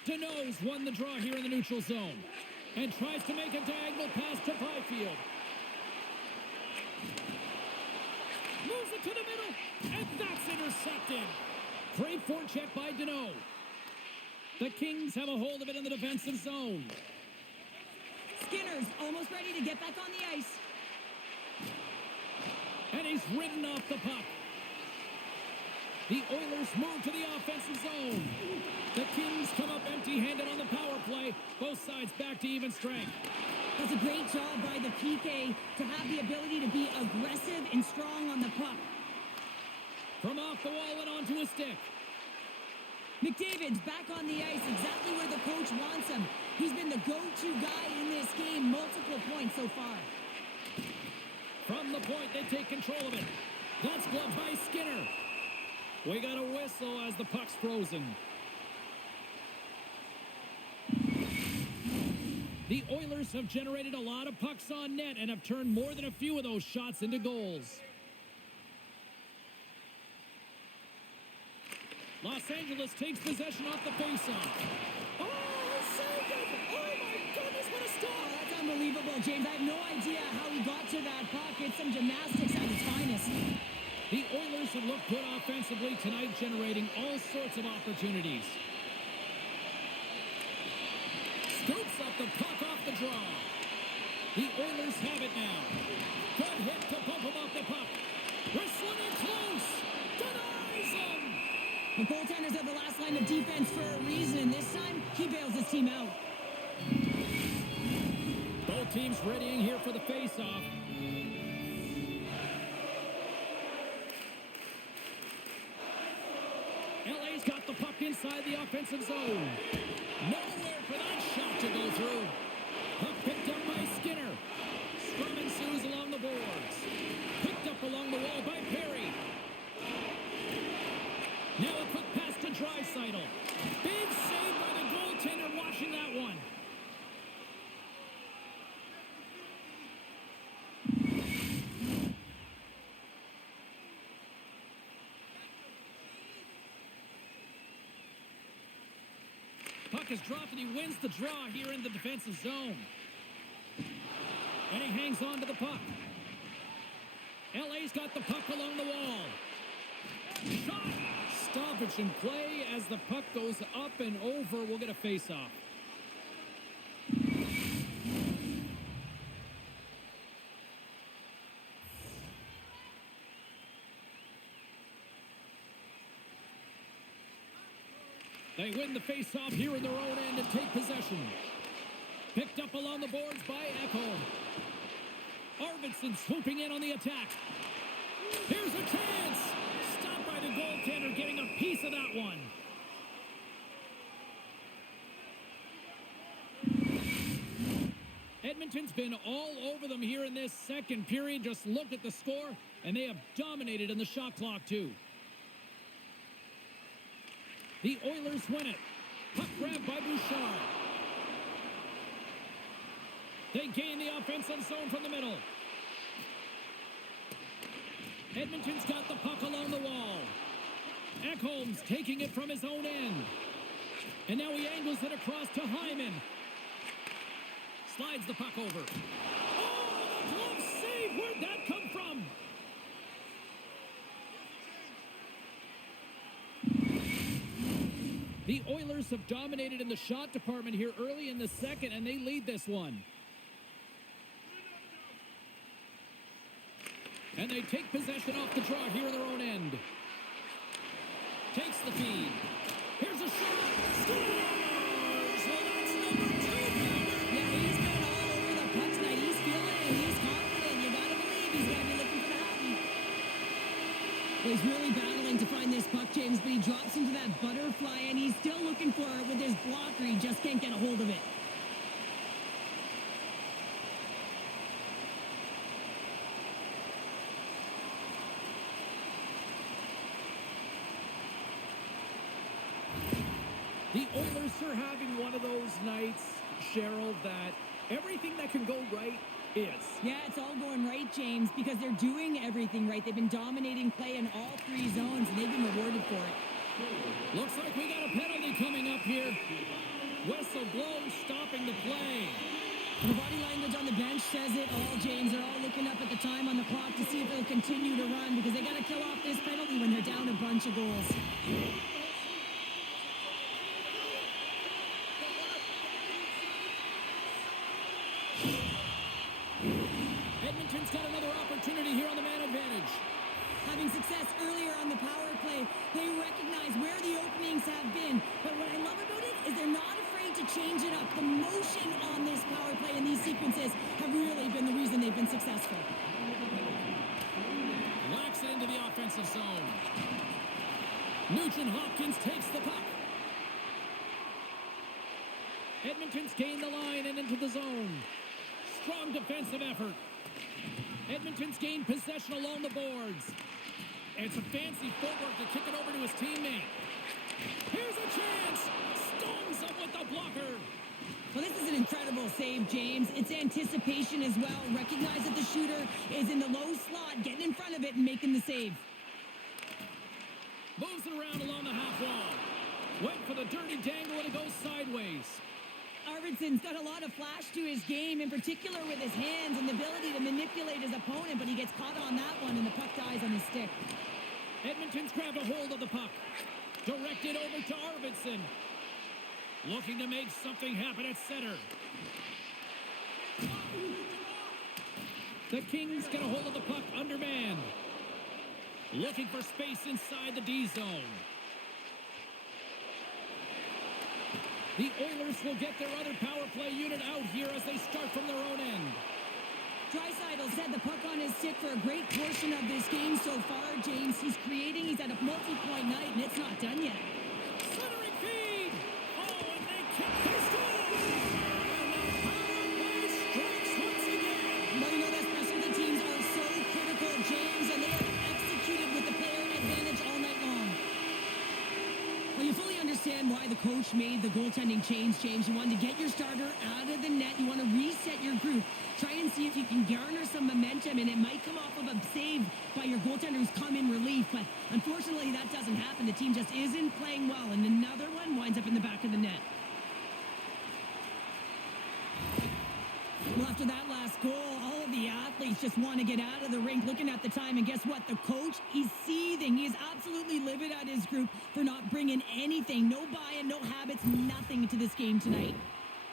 Deneau's won the draw here in the neutral zone and tries to make a diagonal pass to Byfield. Moves it to the middle, and that's intercepted. Great forecheck by Deneau. The Kings have a hold of it in the defensive zone. Skinner's almost ready to get back on the ice. And he's ridden off the puck. The Oilers move to the offensive zone. The Kings come up empty-handed on the power play. Both sides back to even strength. That's a great job by the PK to have the ability to be aggressive and strong on the puck. From off the wall and onto his stick. McDavid's back on the ice, exactly where the coach wants him. He's been the go-to guy in this game, multiple points so far. From the point, they take control of it. That's gloved by Skinner. We got a whistle as the puck's frozen. The Oilers have generated a lot of pucks on net and have turned more than a few of those shots into goals. Los Angeles takes possession off the faceoff. Oh, saved it! Oh, my goodness, what a Oh, stop! that's unbelievable, James. I have no idea how he got to that puck. It's some gymnastics at its finest. The Oilers have looked good offensively tonight, generating all sorts of opportunities. Scoops up the puck off the draw. The Oilers have it now. Good hit to bump him off the puck. Wrestling it close. Denies him. The goaltenders are the last line of defense for a reason, and this time he bails his team out. Both teams readying here for the face-off. LA's got the puck inside the offensive zone. Nowhere for that shot to go through. Puck picked up by Skinner. Scrum ensues along the boards. Picked up along the wall by Perry. Now a quick pass to Draisaitl. Big save by the goaltender washing that one. Puck is dropped and he wins the draw here in the defensive zone. And he hangs on to the puck. LA's got the puck along the wall. Shot! Stoppage in play as the puck goes up and over. We'll get a face-off. They win the face-off here in their own end and take possession. Picked up along the boards by Ekholm. Arvidsson swooping in on the attack. Here's a chance. Stopped by the goaltender, getting a piece of that one. Edmonton's been all over them here in this second period. Just look at the score, and they have dominated in the shot clock, too. The Oilers win it. Puck grab by Bouchard. They gain the offensive zone from the middle. Edmonton's got the puck along the wall. Ekholm's taking it from his own end. And now he angles it across to Hyman. Slides the puck over. Oh, the glove save! Where'd that come from? The Oilers have dominated in the shot department here early in the second, and they lead this one. And they take possession off the draw here in their own end. Takes the feed. Here's a shot. Scores! Well, that's number 2. Yeah, he's been all over the puck tonight. He's feeling it. He's confident. You gotta believe he's gotta be looking for the happy. Well, he's really battling to find this puck, James, but he drops into that butterfly, and he's still looking for it with his blocker. He just can't get a hold of it. The Oilers are having one of those nights, Cheryl, that everything that can go right is. Yeah, it's all going right, James, because they're doing everything right. They've been dominating play in all 3 zones, and they've been rewarded for it. Looks like we got a penalty coming up here. Whistle blows, stopping the play. And the body language on the bench says it all, James. They're all looking up at the time on the clock to see if they'll continue to run, because they got to kill off this penalty when they're down a bunch of goals. Edmonton's got another opportunity here on the man advantage. Having success earlier on the power play, they recognize where the openings have been. But what I love about it is they're not afraid to change it up. The motion on this power play and these sequences have really been the reason they've been successful. Whacks it into the offensive zone. Nugent-Hopkins takes the puck. Edmonton's gained the line and into the zone. Strong defensive effort. Edmonton's gained possession along the boards. It's a fancy footwork to kick it over to his teammate. Here's a chance. Stones up with the blocker. Well, this is an incredible save, James. It's anticipation as well. Recognize that the shooter is in the low slot, getting in front of it and making the save. Moves it around along the half wall. Went for the dirty dangle and it goes sideways. Arvidsson's got a lot of flash to his game, in particular with his hands and the ability to manipulate his opponent, but he gets caught on that one and the puck dies on his stick. Edmonton's grabbed a hold of the puck. Directed over to Arvidsson. Looking to make something happen at center. The Kings get a hold of the puck undermanned. Looking for space inside the D zone. The Oilers will get their other power play unit out here as they start from their own end. Draisaitl's had the puck on his stick for a great portion of this game so far, James. He's creating, he's at a multi-point night, and it's not done yet. Centering feed! Oh, and they can't score! And the power play strikes once again! Well, you know that specialty teams are so critical, James, and they have executed with the player advantage all night long. Well, you fully understand why the coach made the goaltending change, James. You wanted to get your starter out of the net. You want to reset your group. Try and see if you can garner some momentum, and it might come off of a save by your goaltender who's come in relief. But unfortunately, that doesn't happen. The team just isn't playing well, and another one winds up in the back of the net. Well, after that last goal, all of the athletes just want to get out of the rink. Looking at the time, and guess what? The coach, he's seething. He is absolutely livid at his group for not bringing anything. No buy-in, no habits, nothing to this game tonight.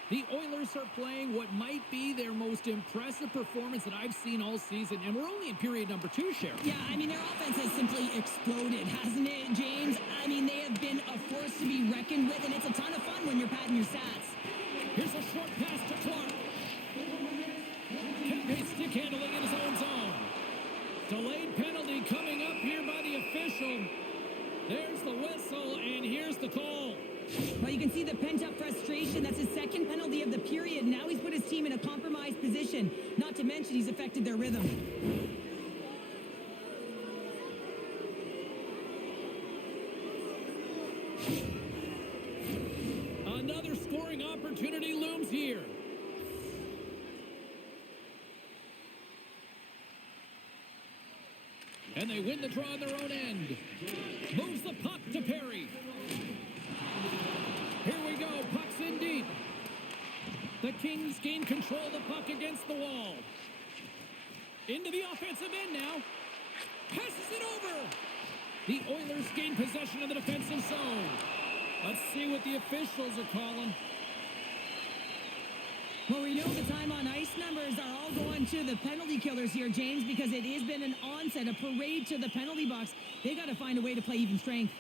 The Oilers are playing what might be their most impressive performance that I've seen all season, and we're only in period number 2, Cheryl. Yeah, I mean, their offense has simply exploded, hasn't it, James? I mean, they have been a force to be reckoned with, and it's a ton of fun when you're padding your stats. Here's a short pass to Clark. Kempe stick handling in his own zone. Delayed penalty coming up here by the official. There's the whistle, and here's the call. Well, you can see the pent-up frustration. That's his second penalty of the period. Now he's put his team in a compromised position. Not to mention he's affected their rhythm. Another scoring opportunity looms here. And they win the draw on their own end. Moves the puck to Perry. Here we go, puck's in deep. The Kings gain control of the puck against the wall. Into the offensive end now. Passes it over. The Oilers gain possession of the defensive zone. Let's see what the officials are calling. Well, we know the time on ice numbers are all going to the penalty killers here, James, because it has been an onset, a parade to the penalty box. They got to find a way to play even strength.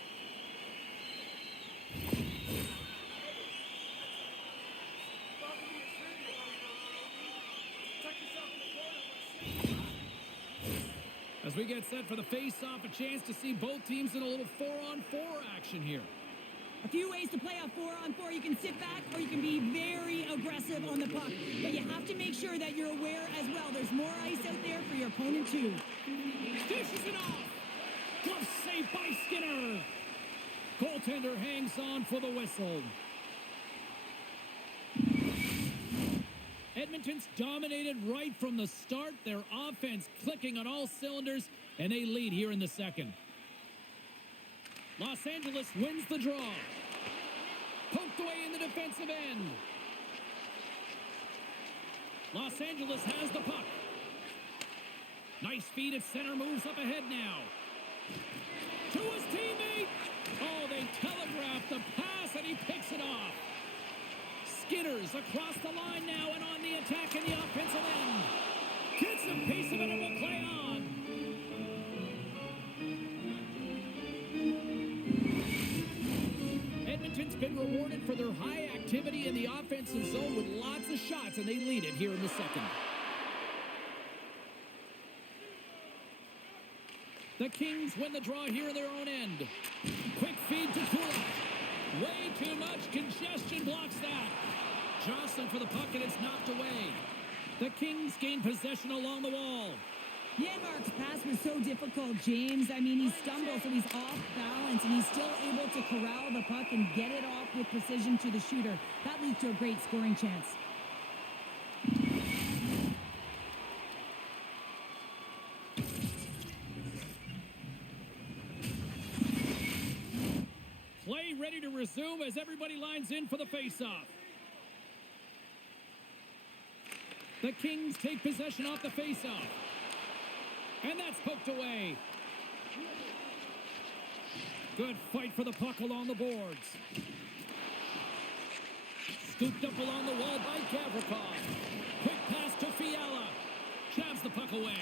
As we get set for the face-off, a chance to see both teams in a little 4-on-4 action here. A few ways to play a 4-on-4. You can sit back or you can be very aggressive on the puck. But you have to make sure that you're aware as well. There's more ice out there for your opponent too. Dishes it off. Glove save by Skinner. Goaltender hangs on for the whistle. Edmonton's dominated right from the start. Their offense clicking on all cylinders, and they lead here in the second. Los Angeles wins the draw. Poked away in the defensive end. Los Angeles has the puck. Nice feed at center, moves up ahead now. To his teammate. Oh, they telegraphed the pass, and he picks it off. Skinner's across the line now and on the attack in the offensive end. Gets a piece of it and will play on. Edmonton's been rewarded for their high activity in the offensive zone with lots of shots, and they lead it here in the second. The Kings win the draw here in their own end. Quick feed to Kulak. Way too much congestion blocks that. Jostling for the puck, and it's knocked away. The Kings gain possession along the wall. Janmark's pass was so difficult, James. I mean, he stumbles, so he's off balance, and he's still able to corral the puck and get it off with precision to the shooter. That leads to a great scoring chance. resume as everybody lines in for the faceoff. The Kings take possession off the faceoff. And that's poked away. Good fight for the puck along the boards. Scooped up along the wall by Gavrikov. Quick pass to Fiala. Jabs the puck away.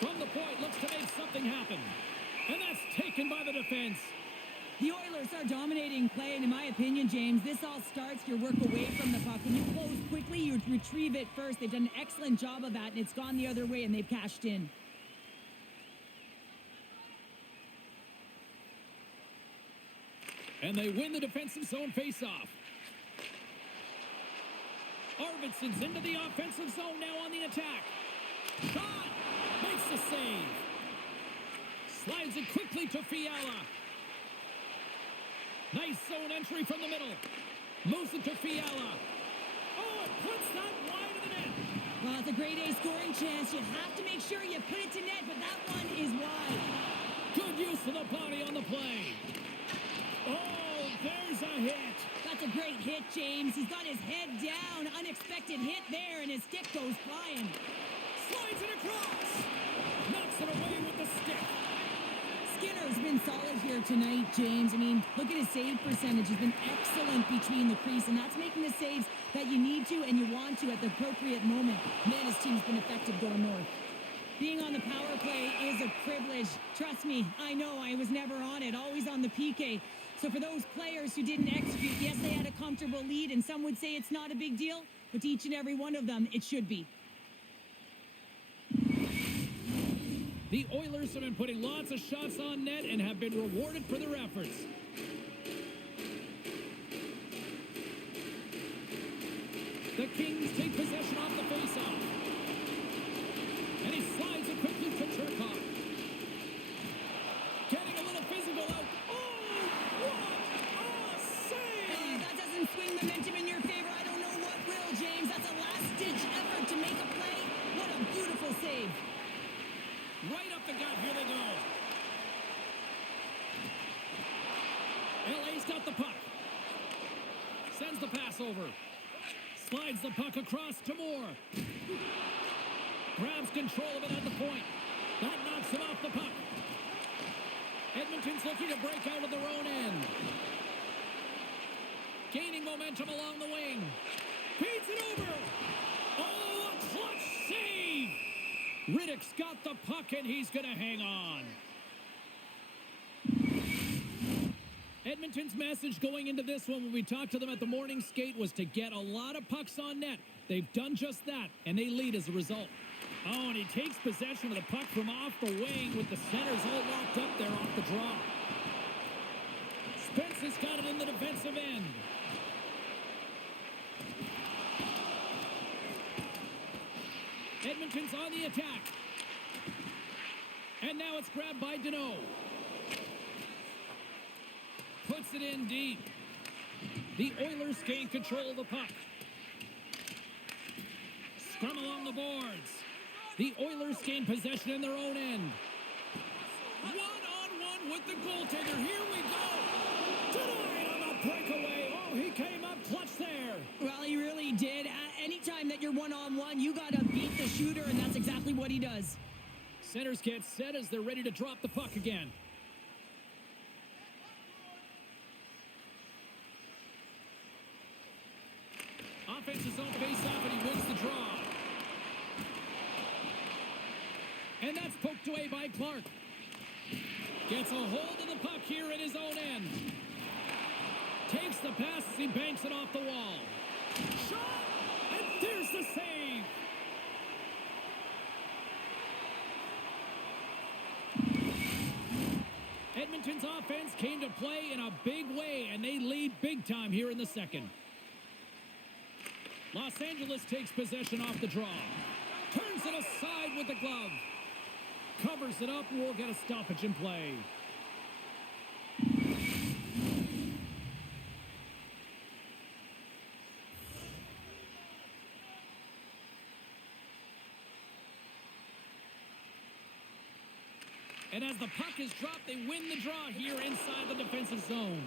From the point, looks to make something happen. And that's taken by the defense. The Oilers are dominating play, and in my opinion, James, this all starts your work away from the puck. When you close quickly, you retrieve it first. They've done an excellent job of that, and it's gone the other way, and they've cashed in. And they win the defensive zone faceoff. Arvidsson's into the offensive zone now on the attack. Shot! Makes the save. Slides it quickly to Fiala. Nice zone entry from the middle. Moves it to Fiala. Oh, it puts that wide of the net. Well, it's a grade A scoring chance. You have to make sure you put it to net, but that one is wide. Good use of the body on the play. Oh, there's a hit. That's a great hit, James. He's got his head down. Unexpected hit there, and his stick goes flying. Slides it across. Knocks it away with the stick. Skinner's been solid here tonight, James. I mean, look at his save percentage. He's been excellent between the crease, and that's making the saves that you need to and you want to at the appropriate moment. Man, his team's been effective going north. Being on the power play is a privilege. Trust me, I know I was never on it, always on the PK. So for those players who didn't execute, yes, they had a comfortable lead, and some would say it's not a big deal, but to each and every one of them, it should be. The Oilers have been putting lots of shots on net and have been rewarded for their efforts. The Kings take possession off the faceoff. And he slides it quickly to Turcotte. Getting a little physical out. Oh, what a save! That doesn't swing momentum in your favor. I don't know what will, James. That's a last-ditch effort to make a play. What a beautiful save. Right up the gut, here they go. LA's got the puck. Sends the pass over. Slides the puck across to Moore. Grabs control of it at the point. That knocks him off the puck. Edmonton's looking to break out of their own end. Gaining momentum along the wing. Feeds it over. Oh, a clutch save! Riddick's got the puck, and he's going to hang on. Edmonton's message going into this one when we talked to them at the morning skate was to get a lot of pucks on net. They've done just that, and they lead as a result. Oh, and he takes possession of the puck from off the wing with the centers all locked up there off the draw. Spence has got it in the defensive end. Edmonton's on the attack. And now it's grabbed by Deneau. Puts it in deep. The Oilers gain control of the puck. Scrum along the boards. The Oilers gain possession in their own end. One-on-one with the goaltender. Here we go. Denied on the breakaway. Oh, he came up clutch there. Well, he really did. Anytime that you're one-on-one, you got to beat the shooter, and that's exactly what he does. Centers get set as they're ready to drop the puck again. Offense's own face-off, and he wins the draw. And that's poked away by Clark. Gets a hold of the puck here in his own end. Takes the pass as he banks it off the wall. Shot! And there's the save! Edmonton's offense came to play in a big way, and they lead big time here in the second. Los Angeles takes possession off the draw. Turns it aside with the glove. Covers it up, and we'll get a stoppage in play. And as the puck is dropped, they win the draw here inside the defensive zone.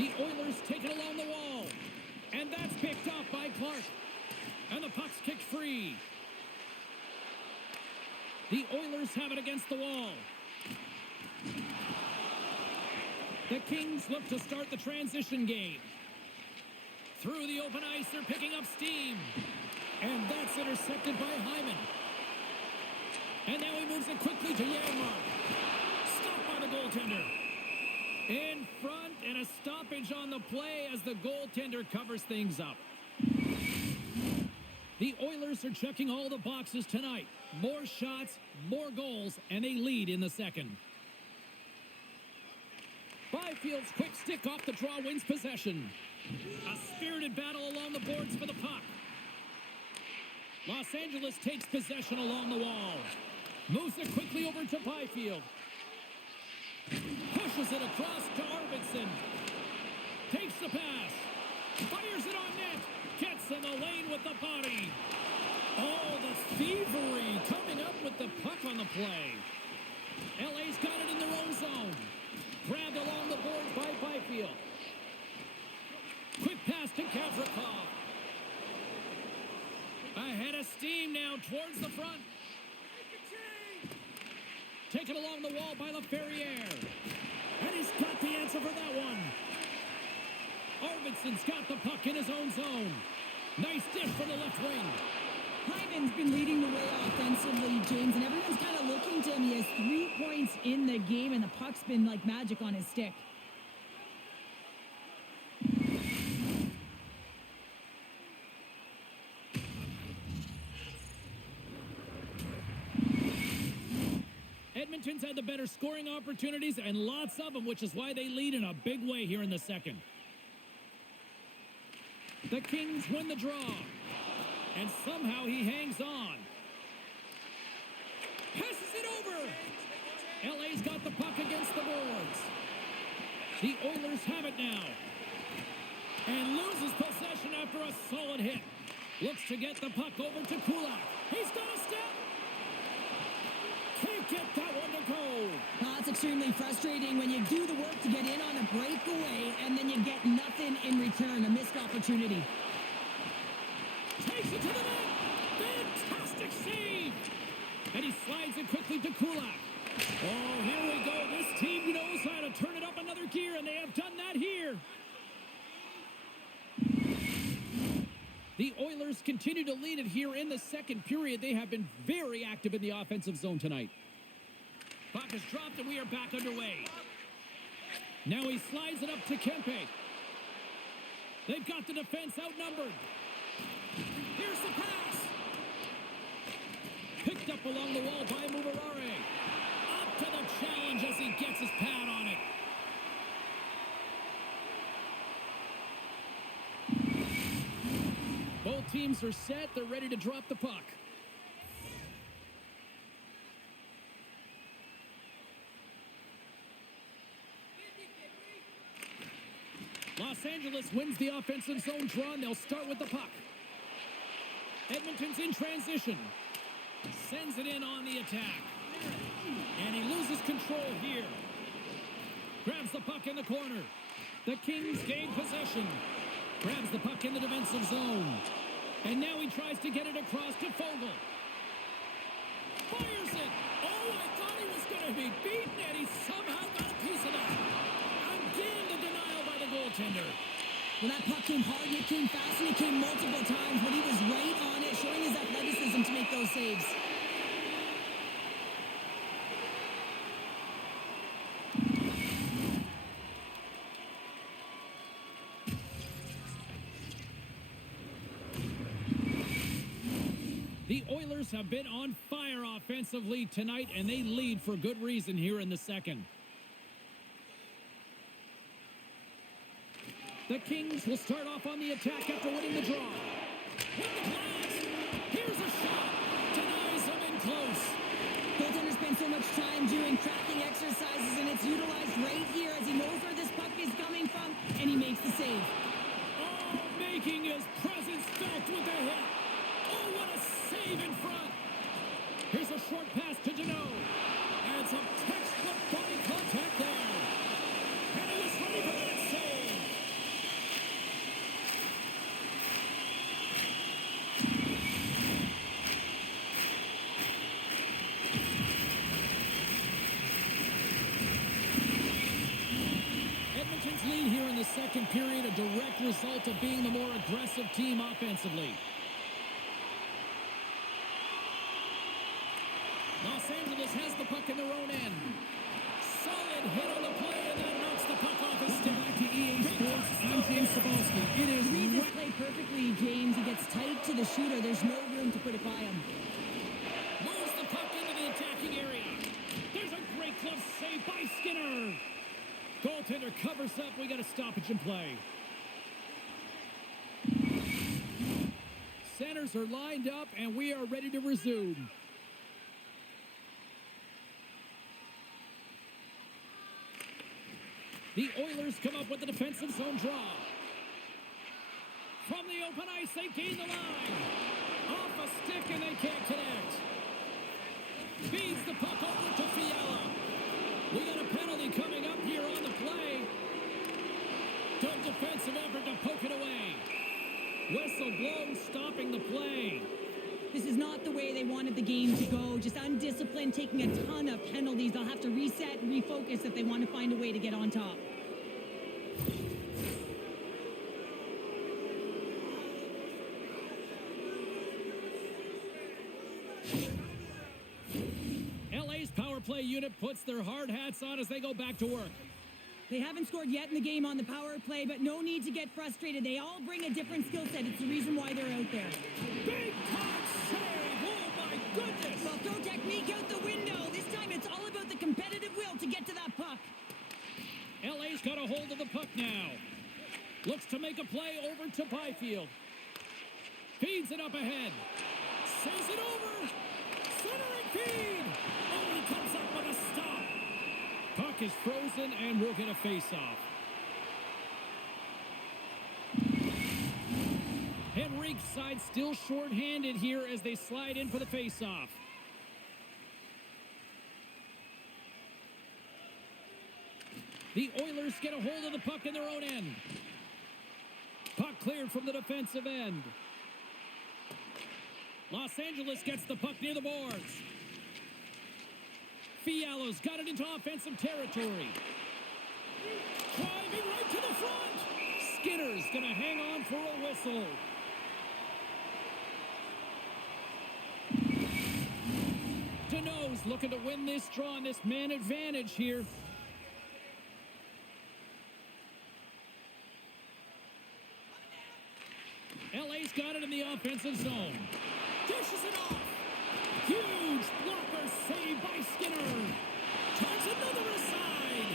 The Oilers take it along the wall. And that's picked up by Clark. And the puck's kicked free. The Oilers have it against the wall. The Kings look to start the transition game. Through the open ice, they're picking up steam. And that's intercepted by Hyman. And now he moves it quickly to Janmark. Stopped by the goaltender. In front, and a stoppage on the play as the goaltender covers things up. The Oilers are checking all the boxes tonight. More shots, more goals, and they lead in the second. Byfield's quick stick off the draw wins possession. A spirited battle along the boards for the puck. Los Angeles takes possession along the wall. Moves it quickly over to Byfield. Pushes it across to Arvidsson. Takes the pass. Fires it on net. Gets in the lane with the body. Oh, the thievery coming up with the puck on the play. LA's got it in their own zone. Grabbed along the boards by Byfield. Quick pass to Gavrikov. Ahead of steam now towards the front. Taken along the wall by LaFerriere. And he's got the answer for that one. Arvidsson's got the puck in his own zone. Nice dish from the left wing. Hyman's been leading the way offensively, James, and everyone's kind of looking to him. He has 3 points in the game, and the puck's been like magic on his stick. Edmonton's had the better scoring opportunities, and lots of them, which is why they lead in a big way here in the second. The Kings win the draw. And somehow he hangs on. Passes it over. LA's got the puck against the boards. The Oilers have it now. And loses possession after a solid hit. Looks to get the puck over to Kulak. He's got a step. Can't get that one to go. Well, that's extremely frustrating when you do the work to get in on a breakaway and then you get nothing in return, a missed opportunity. Takes it to the net. Fantastic save. And he slides it quickly to Kulak. Oh, here we go. This team knows how to turn it up another gear, and they have done that here. The Oilers continue to lead it here in the second period. They have been very active in the offensive zone tonight. Puck is dropped, and we are back underway. Now he slides it up to Kempe. They've got the defense outnumbered. Here's the pass. Picked up along the wall by Mubarare. Up to the challenge as he gets his pad on it. Both teams are set. They're ready to drop the puck. Los Angeles wins the offensive zone draw, and they'll start with the puck. Edmonton's in transition. Sends it in on the attack. And he loses control here. Grabs the puck in the corner. The Kings gain possession. Grabs the puck in the defensive zone. And now he tries to get it across to Fogle. Fires it. Oh, I thought he was going to be beaten, and he somehow got a piece of that. Again, the denial by the goaltender. Well, that puck came hard, and it came fast, and it came multiple times, but he was right on it, showing his athleticism to make those saves. The Oilers have been on fire offensively tonight, and they lead for good reason here in the second. The Kings will start off on the attack after winning the draw. With the blast. Here's a shot. Denies him in close. Goaltender spends so much time doing tracking exercises, and it's utilized right here as he knows where this puck is coming from, and he makes the save. Oh, making his presence felt with the hit. Oh, what a save in front. Here's a short pass to Deneau. And some textbook body contact there. And he was ready for that save. second period a direct result of being the more aggressive team offensively. Los Angeles has the puck in their own end. Solid hit on the play, and that knocks the puck off his stick. Back to EA Sports, I'm James Cebulski. It is Read this play perfectly, James. He gets tight to the shooter. There's no room to put it by him. Moves the puck into the attacking area. There's a great glove save by Skinner. Goaltender covers up. We got a stoppage in play. Centers are lined up, and we are ready to resume. The Oilers come up with the defensive zone draw. From the open ice, they gain the line. Off a stick, and they can't connect. Feeds the puck over to Fiala. We got a penalty coming up here on the play. Good defensive effort to poke it away. Whistle blown, stopping the play. This is not the way they wanted the game to go. Just undisciplined, taking a ton of penalties. They'll have to reset and refocus if they want to find a way to get on top. LA's power play unit puts their hard hats on as they go back to work. They haven't scored yet in the game on the power play, but no need to get frustrated. They all bring a different skill set. It's the reason why they're out there. Big time save! Oh my goodness! Well, throw technique out the window. This time it's all about the competitive will to get to that puck. LA's got a hold of the puck now. Looks to make a play over to Byfield. Feeds it up ahead. Saves it over. Centering feed. Oh, he comes up with a stop. Puck is frozen, and we'll get a face-off. Henrique's side still short-handed here as they slide in for the face-off. The Oilers get a hold of the puck in their own end. Puck cleared from the defensive end. Los Angeles gets the puck near the boards. Fiala's got it into offensive territory. Driving right to the front. Skinner's going to hang on for a whistle. Deneau's looking to win this draw on this man advantage here. LA's got it in the offensive zone. Dishes it off. Huge blocker save by Skinner. Turns another aside.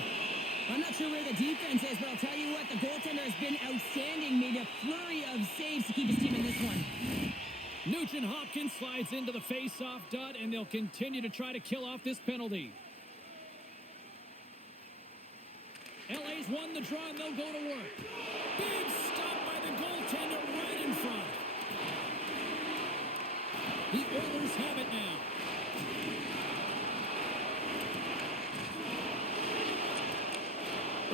I'm not sure where the defense is, but I'll tell you what, the goaltender has been outstanding. Made a flurry of saves to keep his team in this one. Nugent Hopkins slides into the face-off dud, and they'll continue to try to kill off this penalty. LA's won the draw, and they'll go to work. Big stop by the goaltender right in front. The Oilers have it now.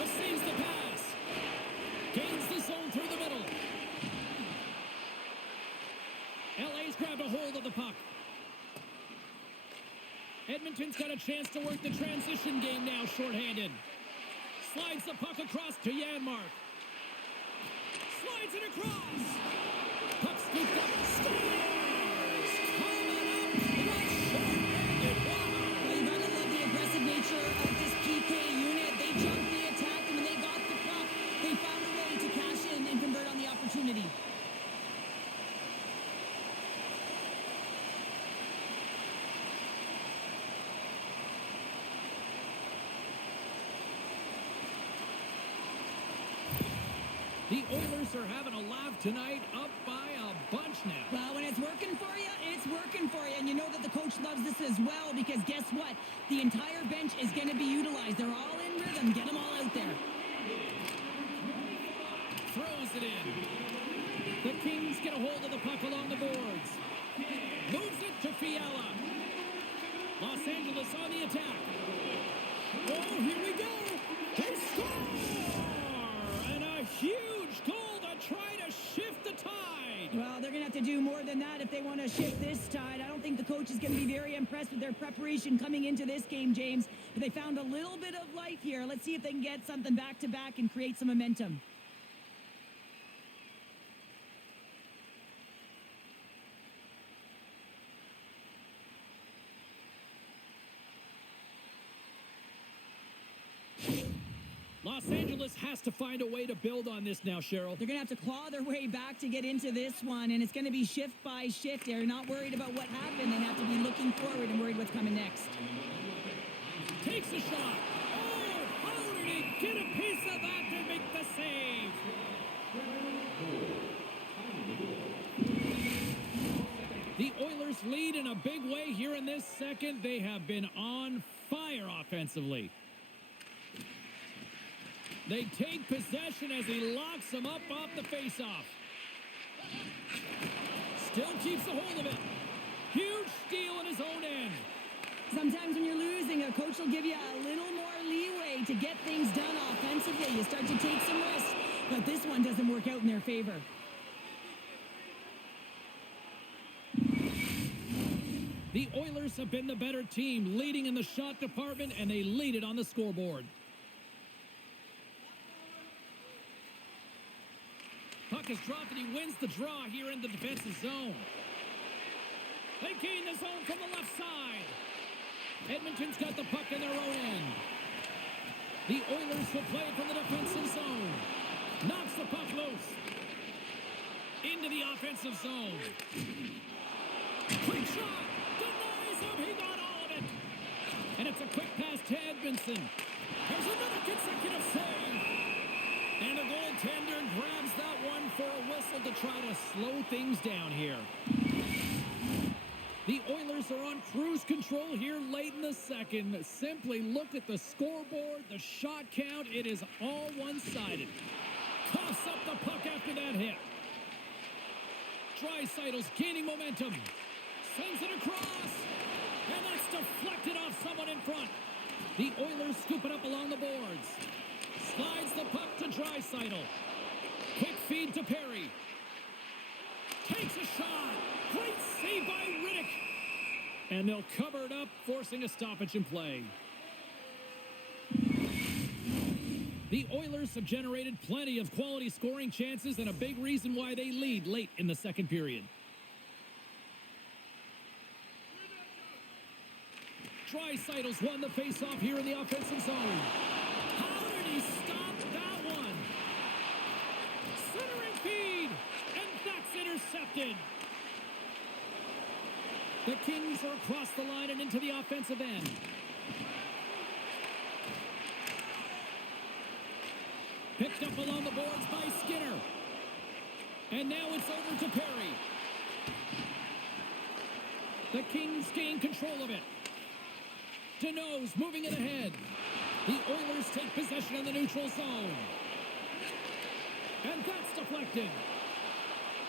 Receives the pass. Gains the zone through the middle. LA's grabbed a hold of the puck. Edmonton's got a chance to work the transition game now, shorthanded. Slides the puck across to Janmark. Slides it across. Puck scooped up. Scores! Coming up. Right shorthanded. Well, you gotta love the aggressive nature of this PK unit. They jumped, they attacked, and when they got the puck, they found a way to cash in and convert on the opportunity. The Oilers are having a laugh tonight, up by a bunch now. Well, when it's working for you, it's working for you. And you know that the coach loves this as well because guess what? The entire bench is going to be utilized. They're all in rhythm. Get them all out there. Throws it in. The Kings get a hold of the puck along the boards. Moves it to Fiala. Los Angeles on the attack. Oh, here we go. They score! And a huge goal to try to shift the tide. Well, they're going to have to do more than that if they want to shift this tide. I don't think the coach is going to be very impressed with their preparation coming into this game, James. But they found a little bit of life here. Let's see if they can get something back-to-back and create some momentum. Annapolis has to find a way to build on this now, Cheryl. They're going to have to claw their way back to get into this one, and it's going to be shift by shift. They're not worried about what happened. They have to be looking forward and worried what's coming next. Takes a shot. Oh, how did he get a piece of that to make the save? The Oilers lead in a big way here in this second. They have been on fire offensively. They take possession as he locks them up off the faceoff. Still keeps a hold of it. Huge steal in his own end. Sometimes when you're losing, a coach will give you a little more leeway to get things done offensively. You start to take some risks, but this one doesn't work out in their favor. The Oilers have been the better team, leading in the shot department, and they lead it on the scoreboard. Puck is dropped, and he wins the draw here in the defensive zone. They gain the zone from the left side. Edmonton's got the puck in their own end. The Oilers will play it from the defensive zone. Knocks the puck loose. Into the offensive zone. Quick shot. Denies him. He got all of it. And it's a quick pass to Edmondson. There's another consecutive save. And the goaltender grabs that one for a whistle to try to slow things down here. The Oilers are on cruise control here late in the second. Simply look at the scoreboard, the shot count. It is all one-sided. Coughs up the puck after that hit. Draisaitl's gaining momentum. Sends it across. And that's deflected off someone in front. The Oilers scoop it up along the boards. Slides the puck to Draisaitl. Quick feed to Perry. Takes a shot. Great save by Riddick. And they'll cover it up, forcing a stoppage in play. The Oilers have generated plenty of quality scoring chances and a big reason why they lead late in the second period. Draisaitl's won the faceoff here in the offensive zone. How did he stop that one? Centering feed, and that's intercepted. The Kings are across the line and into the offensive end. Picked up along the boards by Skinner. And now it's over to Perry. The Kings gain control of it. Deneau's moving it ahead. The Oilers take possession in the neutral zone. And that's deflected.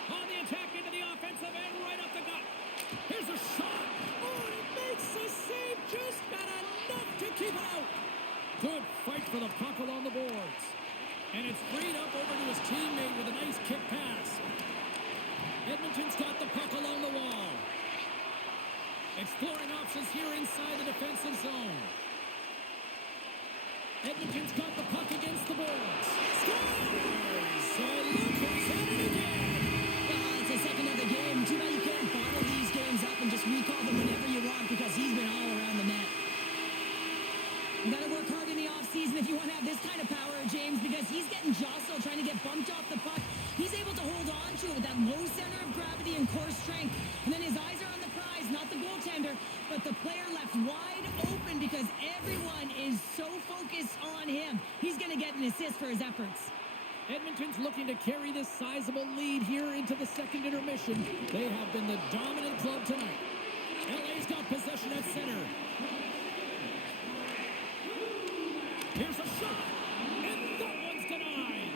On the attack into the offensive end, right up the gut. Here's a shot. Oh, and he makes the save. Just got enough to keep it out. Good fight for the puck along the boards. And it's freed up over to his teammate with a nice kick pass. Edmonton's got the puck along the wall. Exploring options here inside the defensive zone. Edmonton's got the puck against the boards. Scores! So look who's at it again. It's the second of the game. Too bad you can't bottle these games up and just recall them whenever you want because he's been all around the net. You got to work hard in the offseason if you want to have this kind of power, James, because he's getting jostled, trying to get bumped off the puck. He's able to hold on to it with that low center of gravity and core strength. And then his eyes are on the prize, not the goaltender, but the player left wide open because everyone is so focused on him. He's going to get an assist for his efforts. Edmonton's looking to carry this sizable lead here into the second intermission. They have been the dominant club tonight. LA's got possession at center. Here's a shot, and that one's denied.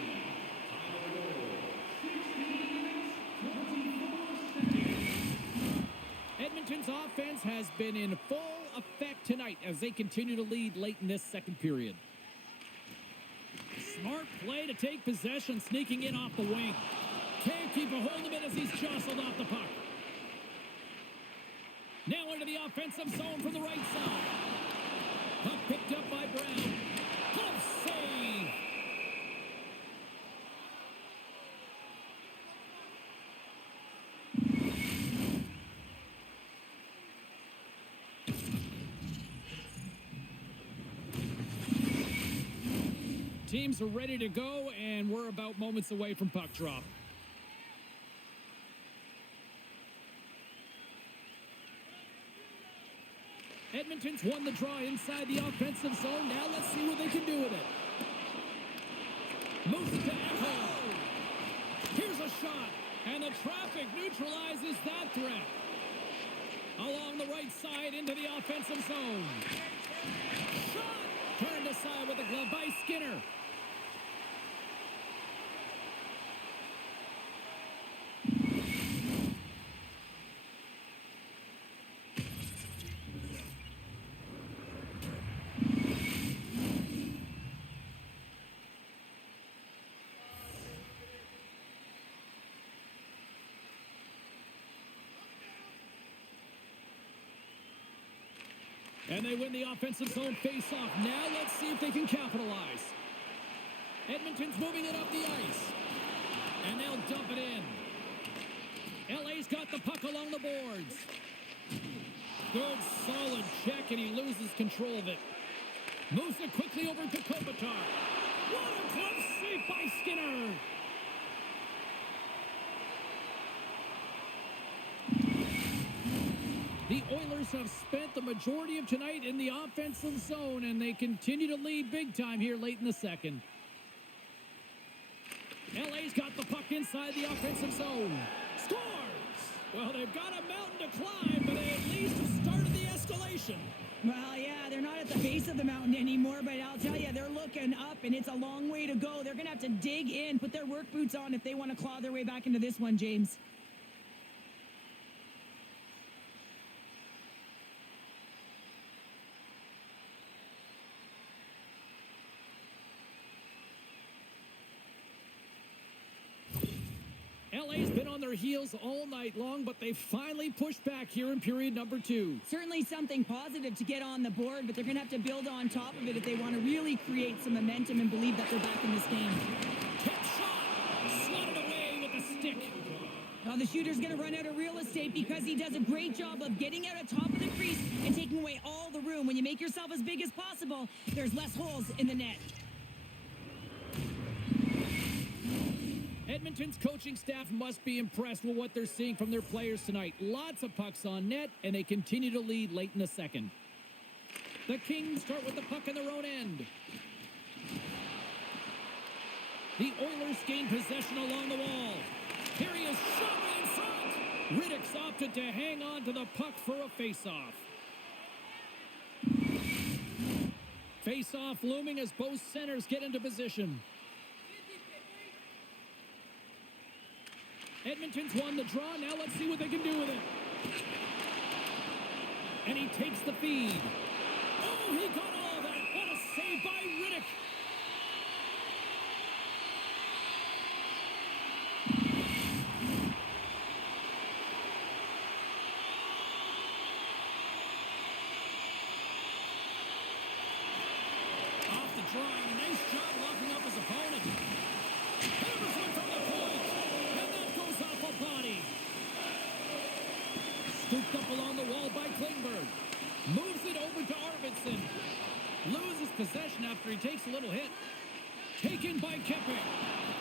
Edmonton's offense has been in full effect tonight as they continue to lead late in this second period. Smart play to take possession, sneaking in off the wing. Can't keep a hold of it as he's jostled off the puck. Now into the offensive zone from the right side. Puck picked up by Brown. Glove save. Teams are ready to go, and we're about moments away from puck drop. Edmonton's won the draw inside the offensive zone. Now let's see what they can do with it. Moves it to Echo. Here's a shot, and the traffic neutralizes that threat. Along the right side into the offensive zone. Shot! Turned aside with the glove by Skinner. And they win the offensive zone face-off. Now let's see if they can capitalize. Edmonton's moving it up the ice. And they'll dump it in. LA's got the puck along the boards. Good, solid check, and he loses control of it. Moves it quickly over to Kopitar. What a glove save by Skinner. The Oilers have spent the majority of tonight in the offensive zone, and they continue to lead big time here late in the second. LA's got the puck inside the offensive zone. Scores! Well, they've got a mountain to climb, but they at least have started the escalation. Well, yeah, they're not at the base of the mountain anymore, but I'll tell you, they're looking up, and it's a long way to go. They're going to have to dig in, put their work boots on if they want to claw their way back into this one, James. LA's been on their heels all night long, but they finally pushed back here in period number 2. Certainly something positive to get on the board, but they're going to have to build on top of it if they want to really create some momentum and believe that they're back in this game. Tip shot! Slotted away with the stick. Well, the shooter's going to run out of real estate because he does a great job of getting out at top of the crease and taking away all the room. When you make yourself as big as possible, there's less holes in the net. Edmonton's coaching staff must be impressed with what they're seeing from their players tonight. Lots of pucks on net, and they continue to lead late in the second. The Kings start with the puck in their own end. The Oilers gain possession along the wall. Here he is, shot right in front. Riddick's opted to hang on to the puck for a face-off. Face-off looming as both centers get into position. Edmonton's won the draw. Now let's see what they can do with it. And he takes the feed. Oh, he got all that. What a save by Riddick. Off the draw. Nice job locking up his opponent. Hammers one from the point. Off a body. Scooped up along the wall by Klingberg. Moves it over to Arvidsson. Loses possession after he takes a little hit. Taken by Kempe.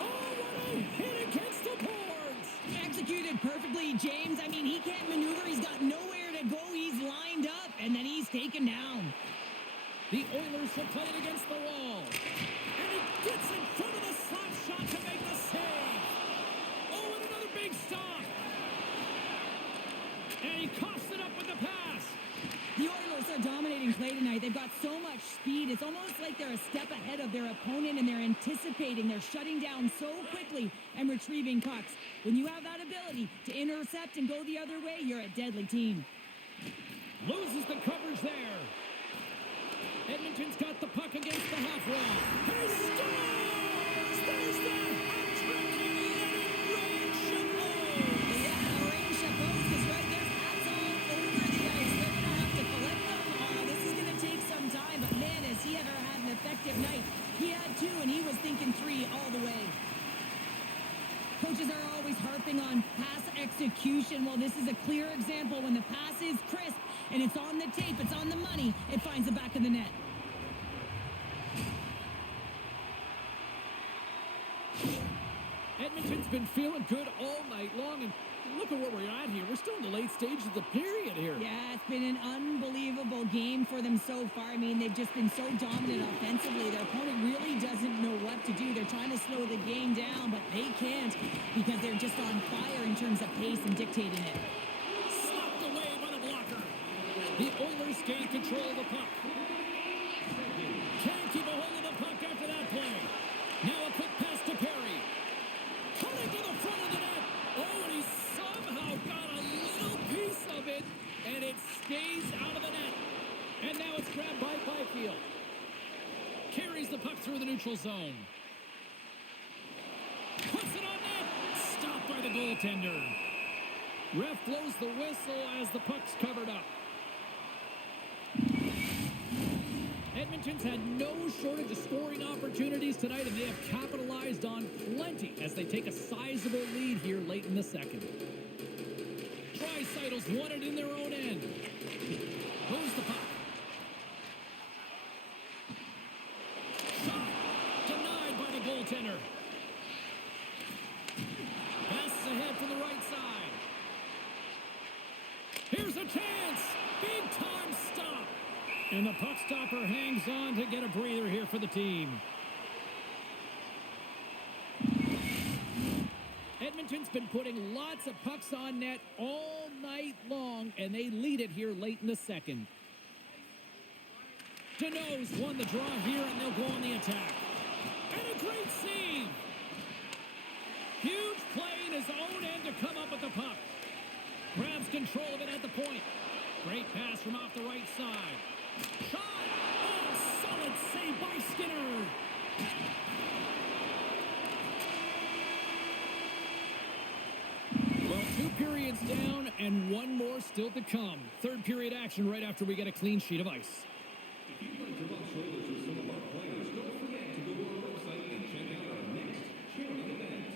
Oh, what a hit against the boards. Executed perfectly, James. I mean, he can't maneuver. He's got nowhere to go. He's lined up, and then he's taken down. The Oilers have played against the wall. And he gets in front of the slap shot to make the save. Big stop. And he coughs it up with the pass. The Oilers are dominating play tonight. They've got so much speed. It's almost like they're a step ahead of their opponent, and they're anticipating. They're shutting down so quickly and retrieving pucks. When you have that ability to intercept and go the other way, you're a deadly team. Loses the coverage there. Edmonton's got the puck against the half wall. He scores! There's the hat trick in the Ray Chapeau. Yeah, Ray Chapeau is right there. Hats all over the ice. They're going to have to collect them. This is going to take some time, but man, has he ever had an effective night. He had two, and he was thinking three all the way. Coaches are always harping on pass execution. Well, this is a clear example. When the pass is crisp and it's on the tape, it's on the money, it finds the back of the net. Edmonton's been feeling good all night long, and look at where we're at here. We're still in the late stages of the period here. Yeah, it's been an unbelievable game for them so far. I mean, they've just been so dominant offensively. Their opponent really doesn't know what to do. They're trying to slow the game down, but they can't because they're just on fire in terms of pace and dictating it. Slapped away by the blocker. The Oilers gain control of the puck. Can't keep a hold of the puck after that play. Now a quick pass to Perry. Cutting to the front of the net. Oh, and he somehow got a little piece of it, and it stays out of the net. And now it's grabbed by Byfield. Carries the puck through the neutral zone. Puts it on net. Stopped by the goaltender. Ref blows the whistle as the puck's covered up. Edmonton's had no shortage of scoring opportunities tonight, and they have capitalized on plenty as they take a sizable lead here late in the second. Tricytle's won it in their own end. Goes the puck. Shot denied by the goaltender. Passes ahead from the right side. Here's a chance. Big time stop. And the puck stopper hangs on to get a breather here for the team. Edmonton's been putting lots of pucks on net all night long, and they lead it here late in the second. Deneau's won the draw here, and they'll go on the attack. And a great save. Huge play in his own end to come up with the puck. Grabs control of it at the point. Great pass from off the right side. Shot! Oh, solid save by Skinner. Well, 2 periods down and 1 more still to come. Third period action right after we get a clean sheet of ice. If you'd like to rub shoulders with some of our players, don't forget to go to our website and check out our next charity event.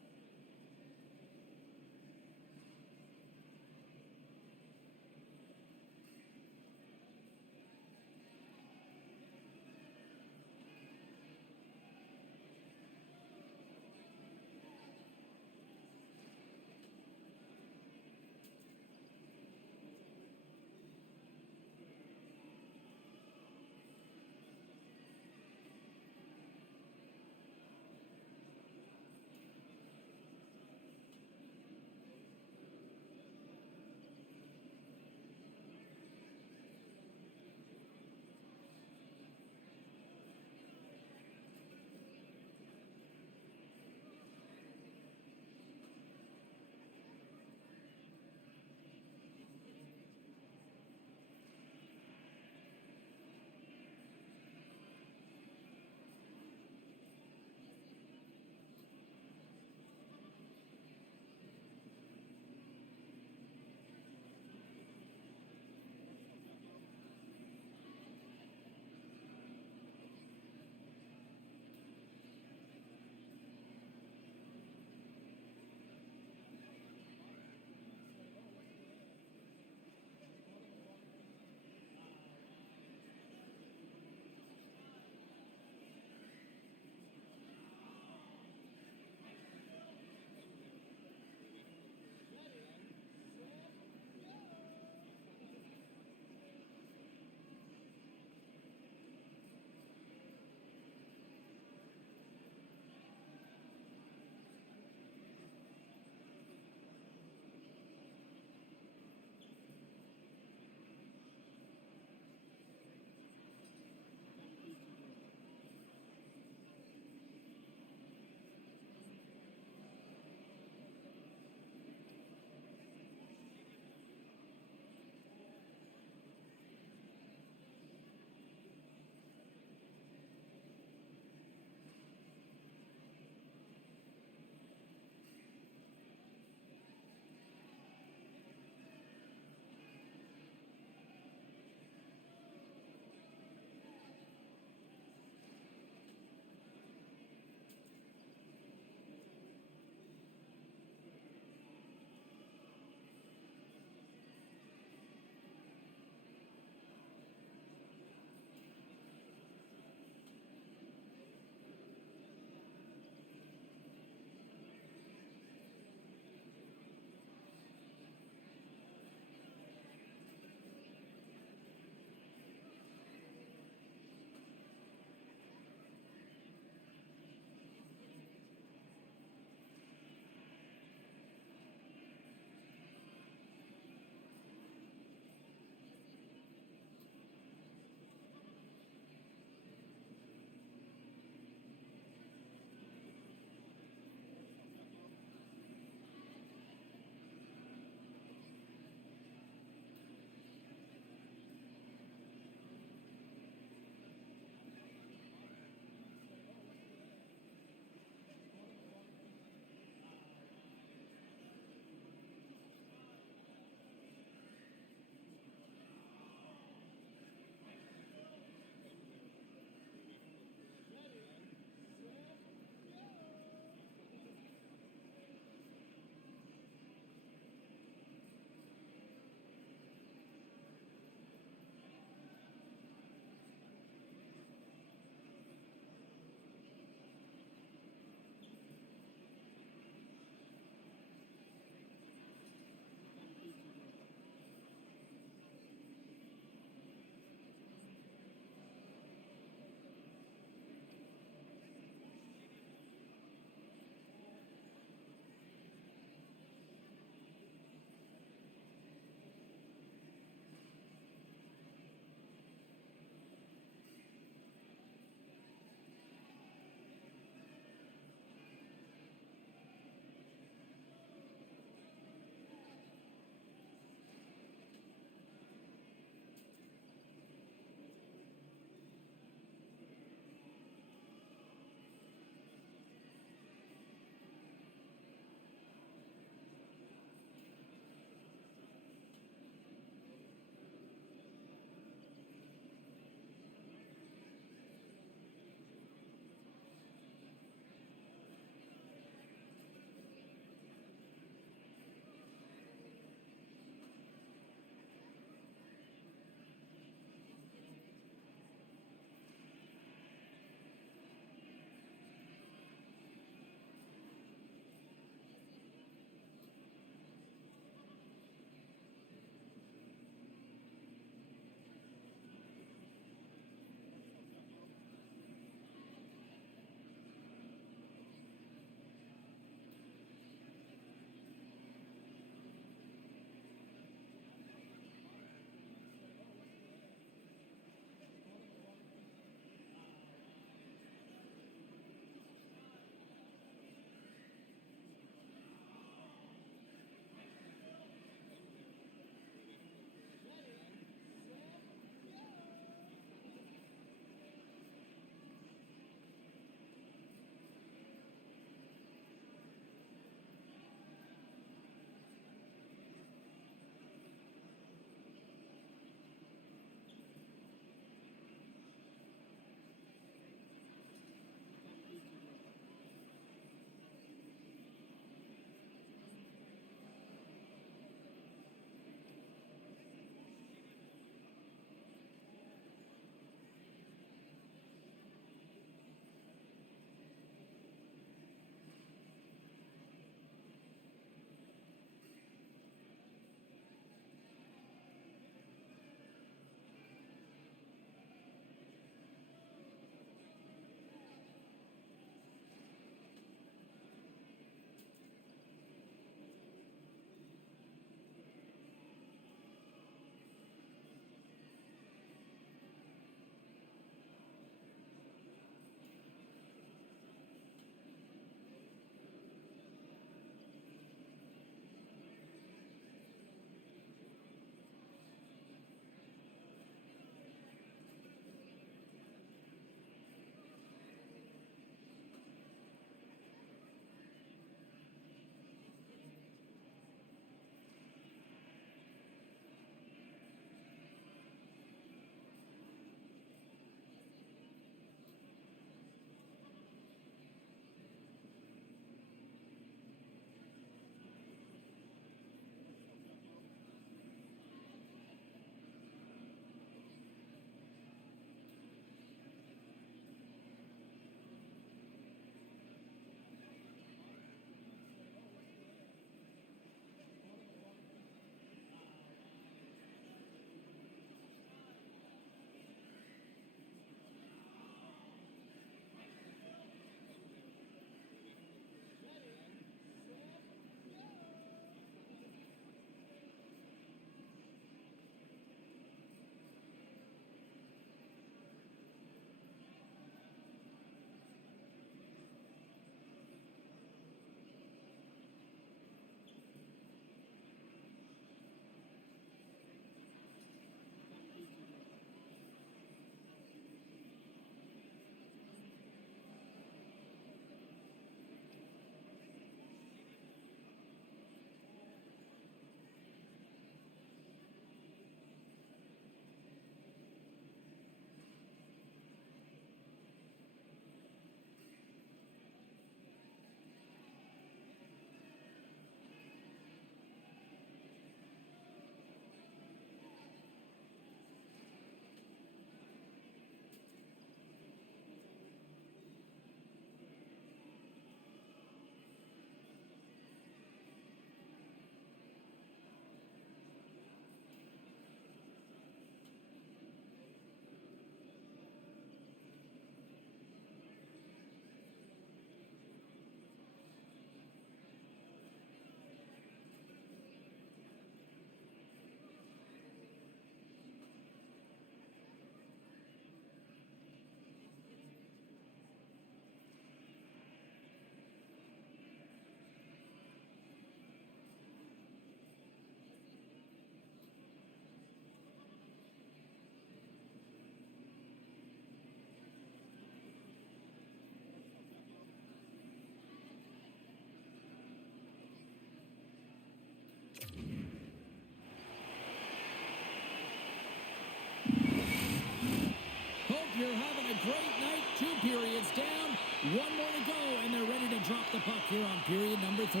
great night. 2 periods down. 1 more to go, and they're ready to drop the puck here on period number 3.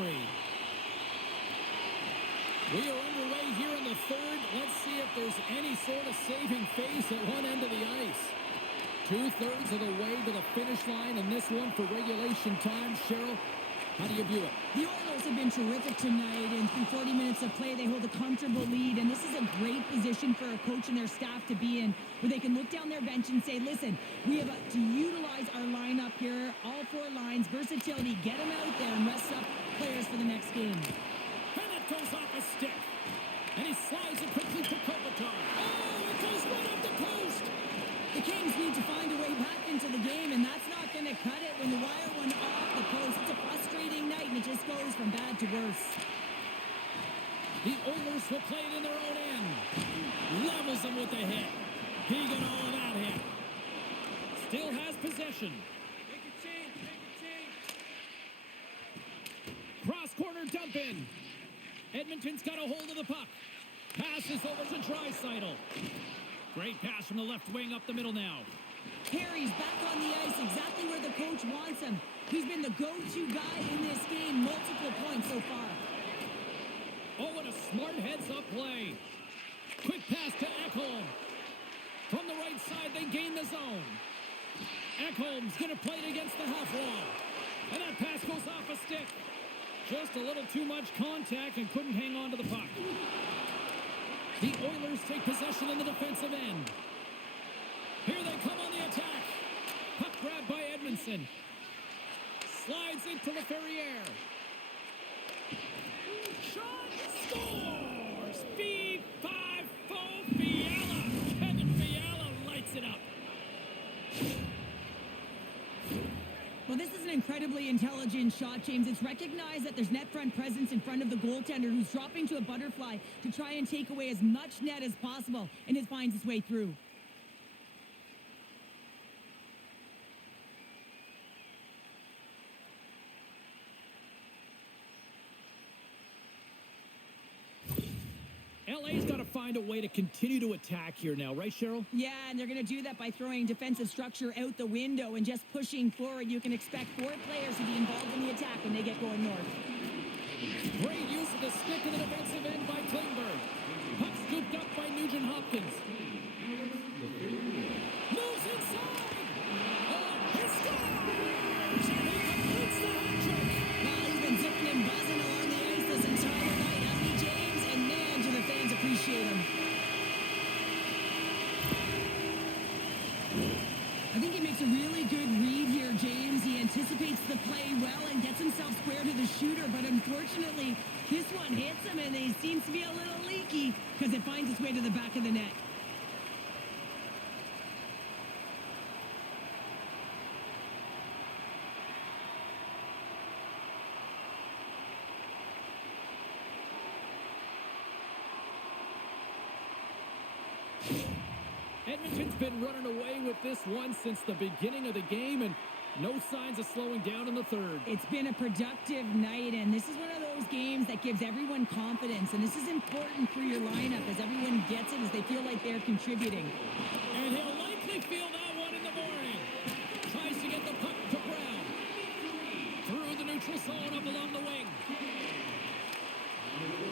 We are underway here in the third. Let's see if there's any sort of saving face at one end of the ice. 2/3 of the way to the finish line in this one for regulation time. Cheryl, how do you view it? The Oilers have been terrific tonight, and through 40 minutes of play, they hold a comfortable lead, and this is a great position for a coach and their staff to be in, where they can look down their bench and say, listen, we have to utilize our lineup here, all 4 lines, versatility, get them out there and rest up players for the next game. And it goes off a stick. And he slides it quickly to Kopitar. Oh, it goes right up the post. The Kings need to find a way back into the game, and that's not going to cut it when you wire one off the post. It's a frustrating night, and it just goes from bad to worse. The Oilers will play it in their own end. Levels them with the hit. He got all of that hit. Still has possession. Make a change. Cross corner dump in. Edmonton's got a hold of the puck. Passes over to Draisaitl. Great pass from the left wing up the middle now. Perry's back on the ice, exactly where the coach wants him. He's been the go-to guy in this game, multiple points so far. Oh, and a smart heads-up play. Quick pass to Ekholm. From the right side, they gain the zone. Ekholm's going to play it against the half wall. And that pass goes off a stick. Just a little too much contact and couldn't hang on to the puck. The Oilers take possession in the defensive end. Here they come on the attack. Puck grabbed by Edmondson. Slides into LaFerriere. Shot, scores! V5-4 Fiala. Kevin Fiala lights it up. Well, this is an incredibly intelligent shot, James. It's recognized that there's net front presence in front of the goaltender, who's dropping to a butterfly to try and take away as much net as possible, and it finds its way through. LA's got to find a way to continue to attack here now, right, Cheryl? Yeah, and they're going to do that by throwing defensive structure out the window and just pushing forward. You can expect 4 players to be involved in the attack when they get going north. Great use of the stick in the defensive end by Klingberg. Puck scooped up by Nugent Hopkins. Moves inside. Oh, he scores! And he completes the hat trick. Well, he's been zipping and buzzing along the ice this entire night, hasn't he, James? And man, do the fans appreciate him. I think he makes a really good read here, James. He anticipates the play well and gets himself square to the shooter, but unfortunately, this one hits him, and he seems to be a little leaky because it finds its way to the back of the net. Edmonton's been running away with this one since the beginning of the game, and no signs of slowing down in the third. It's been a productive night, and this is one of those games that gives everyone confidence, and this is important for your lineup as everyone gets it, as they feel like they're contributing. And he'll likely feel that one in the morning. Tries to get the puck to Brown. Through the neutral zone up along the wing.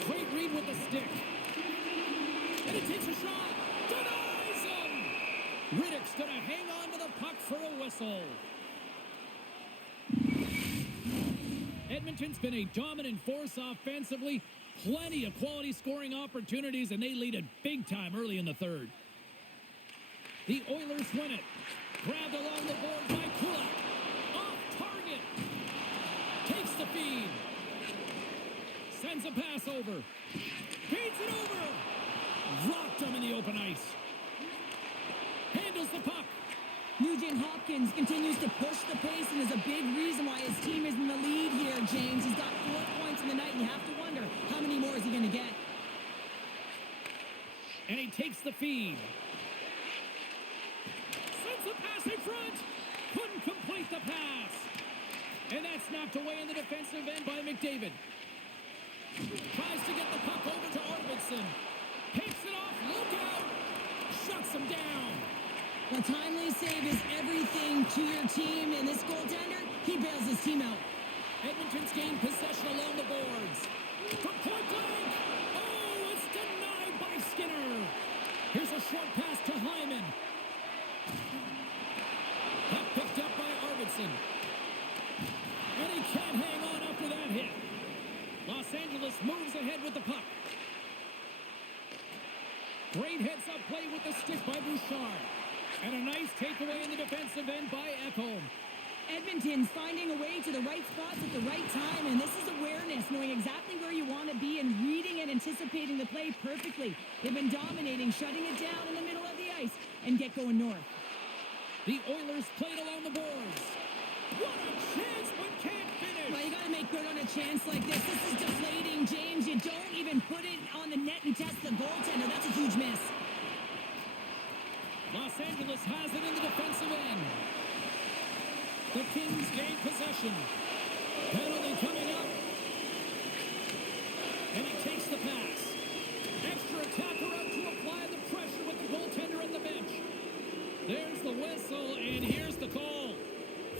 Great read with the stick. And he takes a shot. Denies him! Riddick's going to hang on to the puck for a whistle. Edmonton's been a dominant force offensively. Plenty of quality scoring opportunities, and they lead it big time early in the third. The Oilers win it. Grabbed along the board by Kulak. Off target. Takes the feed. Sends a pass over. Feeds it over. Rocked him in the open ice. Handles the puck. Nugent Hopkins continues to push the pace and is a big reason why his team is in the lead here, James. He's got 4 points in the night, and you have to wonder, how many more is he going to get? And he takes the feed. Sends the pass in front. Couldn't complete the pass. And that's knocked away in the defensive end by McDavid. Tries to get the puck over to Arvidsson. Picks it off. Look out. Shuts him down. A timely save is everything to your team, and this goaltender, he bails his team out. Edmonton's gained possession along the boards. From point blank. Oh, it's denied by Skinner. Here's a short pass to Hyman. Puck picked up by Arvidsson. And he can't hang on after that hit. Los Angeles moves ahead with the puck. Great heads-up play with the stick by Bouchard. And a nice takeaway in the defensive end by Ekholm. Edmonton's finding a way to the right spots at the right time, and this is awareness, knowing exactly where you want to be and reading and anticipating the play perfectly. They've been dominating, shutting it down in the middle of the ice, and get going north. The Oilers played along the boards. What a chance, but can't finish. Well, you got to make good on a chance like this. This is deflating, James. You don't even put it on the net and test the goaltender. That's a huge miss. Los Angeles has it in the defensive end. The Kings gain possession. Penalty coming up. And he takes the pass. Extra attacker up to apply the pressure with the goaltender at the bench. There's the whistle, and here's the call.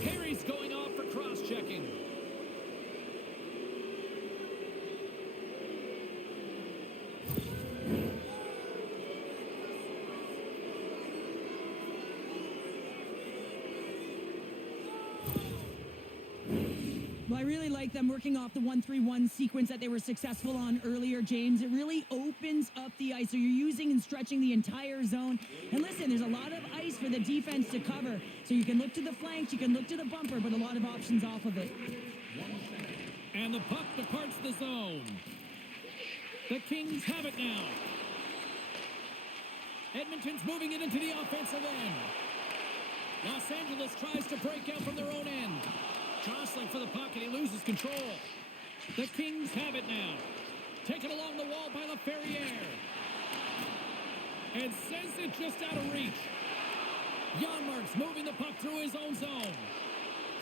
Harry's going off for cross-checking. Well, I really like them working off the 1-3-1 sequence that they were successful on earlier, James. It really opens up the ice. So you're using and stretching the entire zone. And listen, there's a lot of ice for the defense to cover. So you can look to the flanks, you can look to the bumper, but a lot of options off of it. And the puck departs the zone. The Kings have it now. Edmonton's moving it into the offensive end. Los Angeles tries to break out from their own end. Jostling for the puck, and he loses control. The Kings have it now. Taken along the wall by Laferriere. And sends it just out of reach. Janmark's moving the puck through his own zone.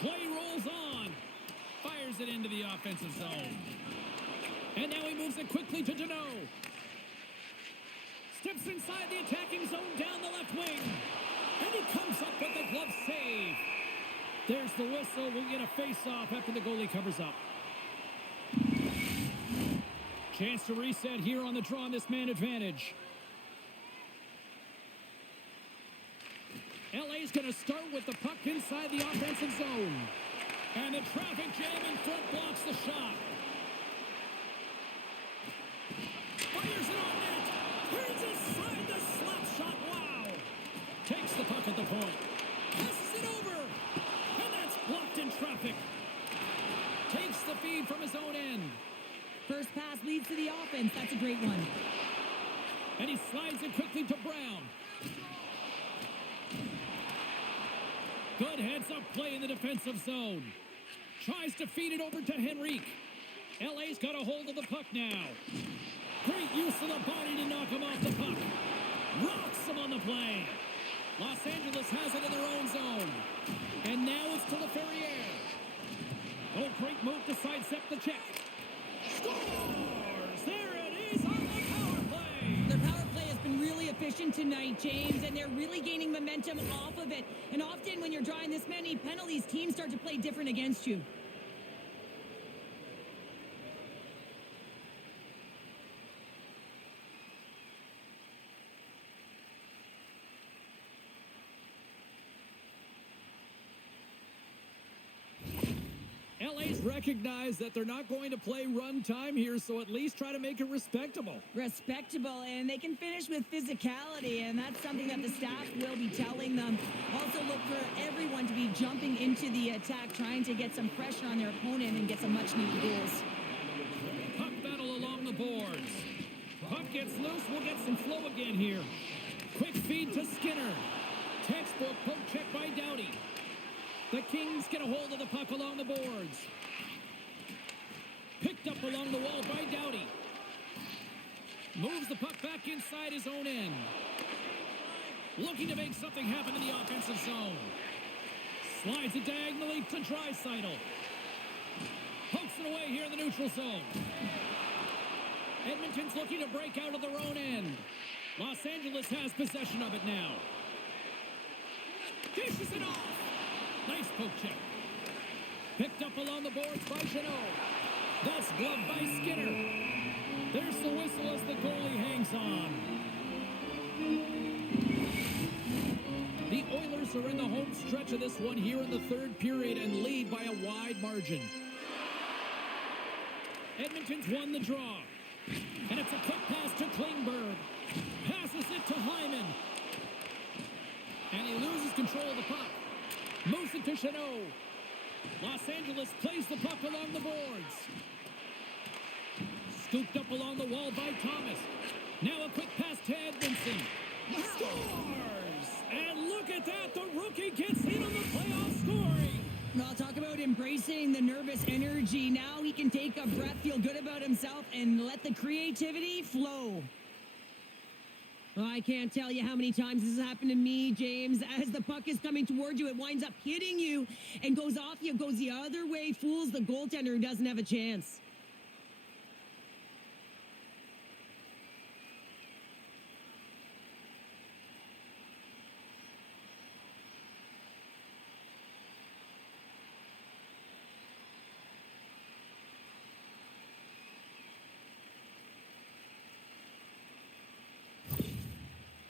Play rolls on. Fires it into the offensive zone. And now he moves it quickly to Deneau. Steps inside the attacking zone down the left wing. And he comes up with the glove save. There's the whistle. We'll get a face-off after the goalie covers up. Chance to reset here on the draw on this man advantage. LA's going to start with the puck inside the offensive zone. And the traffic jam in front blocks the shot. Fires it on net. Turns aside the slap shot. Wow. Takes the puck at the point. Passes it over. Blocked in traffic. Takes the feed from his own end. First pass leads to the offense. That's a great one. And he slides it quickly to Brown. Good heads-up play in the defensive zone. Tries to feed it over to Henrique. LA's got a hold of the puck now. Great use of the body to knock him off the puck. Rocks him on the play. Los Angeles has it in their own zone. And now it's to Laferriere. Oh, great move to sidestep the check. Scores! There it is on the power play. Their power play has been really efficient tonight, James, and they're really gaining momentum off of it. And often when you're drawing this many penalties, teams start to play different against you. LA's recognized that they're not going to play run time here, so at least try to make it respectable. Respectable, and they can finish with physicality, and that's something that the staff will be telling them. Also look for everyone to be jumping into the attack, trying to get some pressure on their opponent and get some much-needed goals. Puck battle along the boards. Puck gets loose, we'll get some flow again here. Quick feed to Skinner. Textbook poke check by Doughty. The Kings get a hold of the puck along the boards. Picked up along the wall by Doughty. Moves the puck back inside his own end. Looking to make something happen in the offensive zone. Slides it diagonally to Draisaitl. Pokes it away here in the neutral zone. Edmonton's looking to break out of their own end. Los Angeles has possession of it now. Dishes it off. Nice poke check. Picked up along the boards by Jeannot. That's gloved by Skinner. There's the whistle as the goalie hangs on. The Oilers are in the home stretch of this one here in the third period and lead by a wide margin. Edmonton's won the draw. And it's a quick pass to Klingberg. Passes it to Hyman. And he loses control of the puck. Moves it to Jeannot. Los Angeles plays the puck along the boards. Scooped up along the wall by Thomas. Now a quick pass to Edmondson. Scores! And look at that. The rookie gets in on the playoff scoring. I'll talk about embracing the nervous energy. Now he can take a breath, feel good about himself, and let the creativity flow. I can't tell you how many times this has happened to me, James. As the puck is coming towards you, it winds up hitting you and goes off you, goes the other way, fools the goaltender who doesn't have a chance.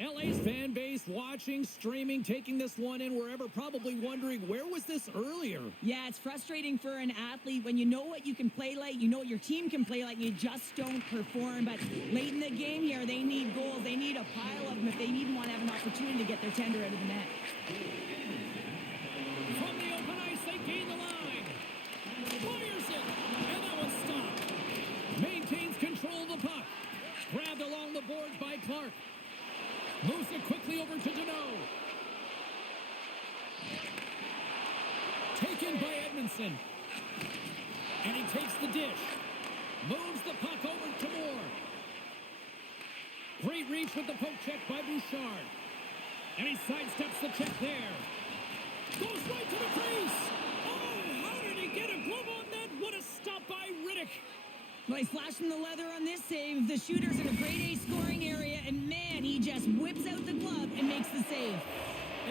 LA's fan base watching, streaming, taking this one in wherever, probably wondering, where was this earlier? Yeah, it's frustrating for an athlete when you know what you can play like, you know what your team can play like, and you just don't perform. But late in the game here, they need goals. They need a pile of them if they even want to have an opportunity to get their tender out of the net. From the open ice, they gain the line. Fires it, and that one's stopped. Maintains control of the puck. Grabbed along the boards by Clark. Moves it quickly over to Jeannot. Taken by Edmondson. And he takes the dish. Moves the puck over to Moore. Great reach with the poke check by Bouchard. And he sidesteps the check there. Goes right to the crease. Oh, how did he get a glove on that? What a stop by Riddick. Well, he's flashing the leather on this save. The shooter's in a grade A scoring area, and man, he just whips out the glove and makes the save.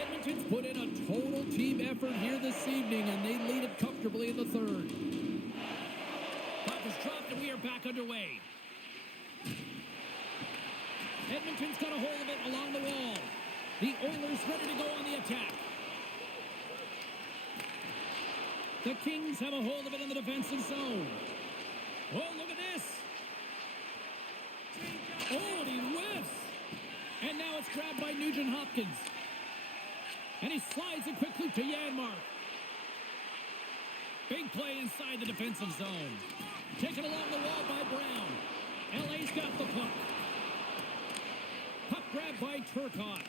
Edmonton's put in a total team effort here this evening, and they lead it comfortably in the third. Puck is dropped, and we are back underway. Edmonton's got a hold of it along the wall. The Oilers ready to go on the attack. The Kings have a hold of it in the defensive zone. Oh, look at this. Oh, and he whiffs. And now it's grabbed by Nugent-Hopkins. And he slides it quickly to Janmark. Big play inside the defensive zone. Taken along the wall by Brown. LA's got the puck. Puck grabbed by Turcotte.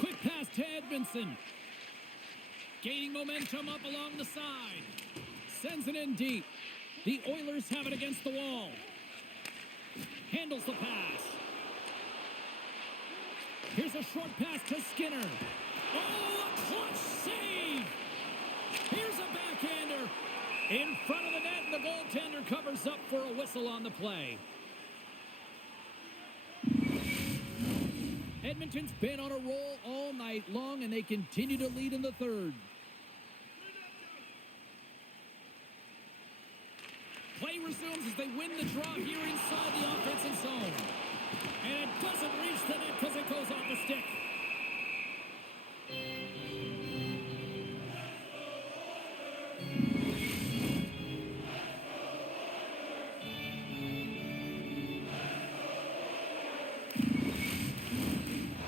Quick pass to Edmondson. Gaining momentum up along the side. Sends it in deep. The Oilers have it against the wall. Handles the pass. Here's a short pass to Skinner. Oh, a clutch save! Here's a backhander. In front of the net, and the goaltender covers up for a whistle on the play. Edmonton's been on a roll all night long, and they continue to lead in the third. Play resumes as they win the draw here inside the offensive zone. And it doesn't reach the net because it goes off the stick.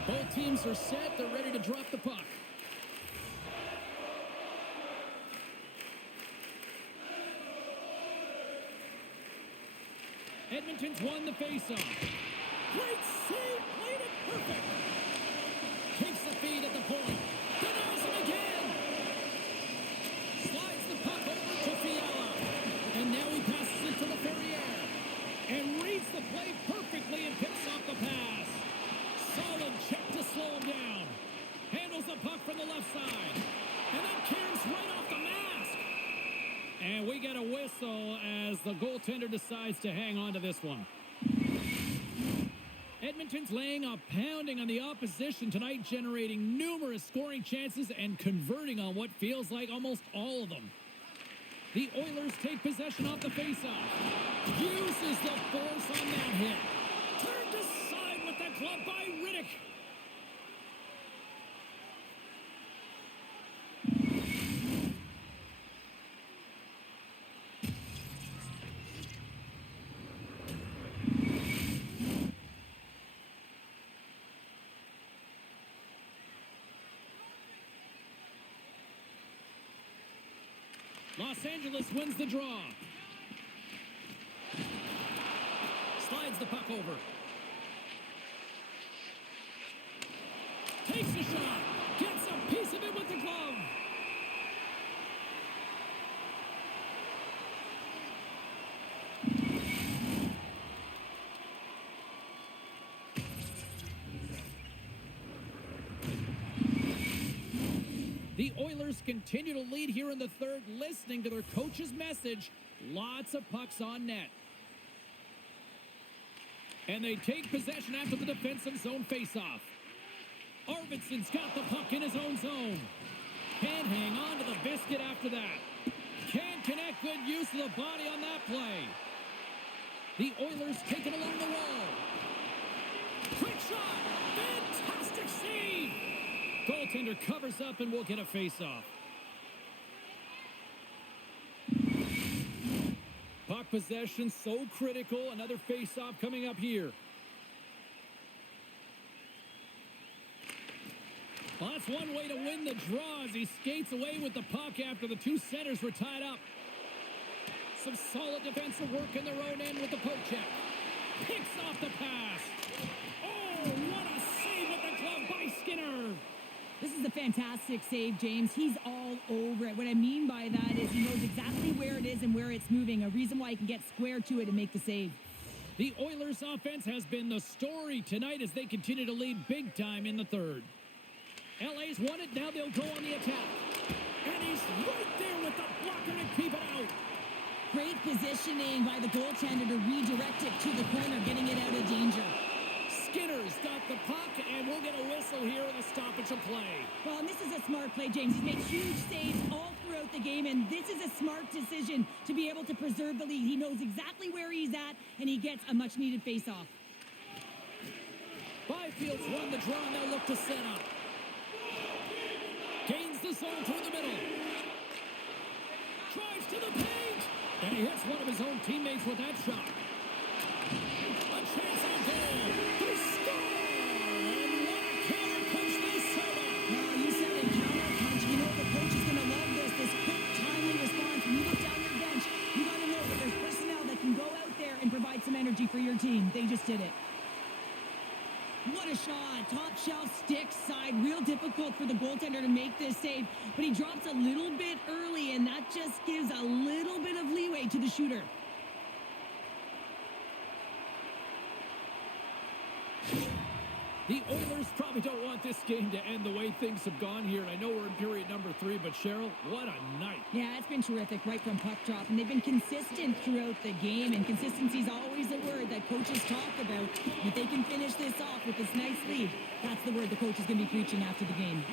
Both teams are set. They're ready to drop the puck. Edmonton's won the faceoff. Great save, played it perfect. Takes the feed at the point. Denies him again. Slides the puck over to Fiala. And now he passes it to Laferriere. And reads the play perfectly and picks off the pass. Solid check to slow him down. Handles the puck from the left side. And that caroms right off the mask. And we get a whistle as the goaltender decides to hang on to this one. Edmonton's laying a pounding on the opposition tonight, generating numerous scoring chances and converting on what feels like almost all of them. The Oilers take possession off the faceoff. Uses the force on that hit. Turned aside with the glove by Riddick. Los Angeles wins the draw. Slides the puck over. Takes a shot. Gets a piece of it with the glove. The Oilers continue to lead here in the third, listening to their coach's message. Lots of pucks on net. And they take possession after the defensive zone faceoff. Arvidsson's got the puck in his own zone. Can't hang on to the biscuit after that. Can't connect. Good use of the body on that play. The Oilers take it along the wall. Quick shot. Fantastic save. Goaltender covers up and will get a face-off. Puck possession so critical. Another face-off coming up here. Well, that's one way to win the draw as he skates away with the puck after the two centers were tied up. Some solid defensive work in their own end with the poke check. Picks off the pass. Oh, what a save with the glove by Skinner. This is a fantastic save, James. He's all over it. What I mean by that is he knows exactly where it is and where it's moving. A reason why he can get square to it and make the save. The Oilers' offense has been the story tonight as they continue to lead big time in the third. LA's won it. Now they'll go on the attack. And he's right there with the blocker to keep it out. Great positioning by the goaltender to redirect it to the corner, getting it out of danger. Skinner's got the puck, and we'll get a whistle here in the stoppage of play. Well, and this is a smart play, James. He's made huge saves all throughout the game, and this is a smart decision to be able to preserve the lead. He knows exactly where he's at, and he gets a much-needed face-off. Byfield's won the draw, and they'll look to set up. Gains the zone through the middle. Drives to the paint, and he hits one of his own teammates with that shot. A chance on goal. They score! And what a counter punch they set up. Well, you said it, counter punch. You know the coach is going to love this. This quick, timely response. When you look down your bench, you got to know that there's personnel that can go out there and provide some energy for your team. They just did it. What a shot. Top shelf stick side. Real difficult for the goaltender to make this save. But he drops a little bit early, and that just gives a little bit of leeway to the shooter. The Oilers probably don't want this game to end the way things have gone here. And I know we're in period number 3, but Cheryl, what a night. Yeah, it's been terrific right from puck drop. And they've been consistent throughout the game. And consistency is always a word that coaches talk about. If they can finish this off with this nice lead, that's the word the coach is going to be preaching after the game.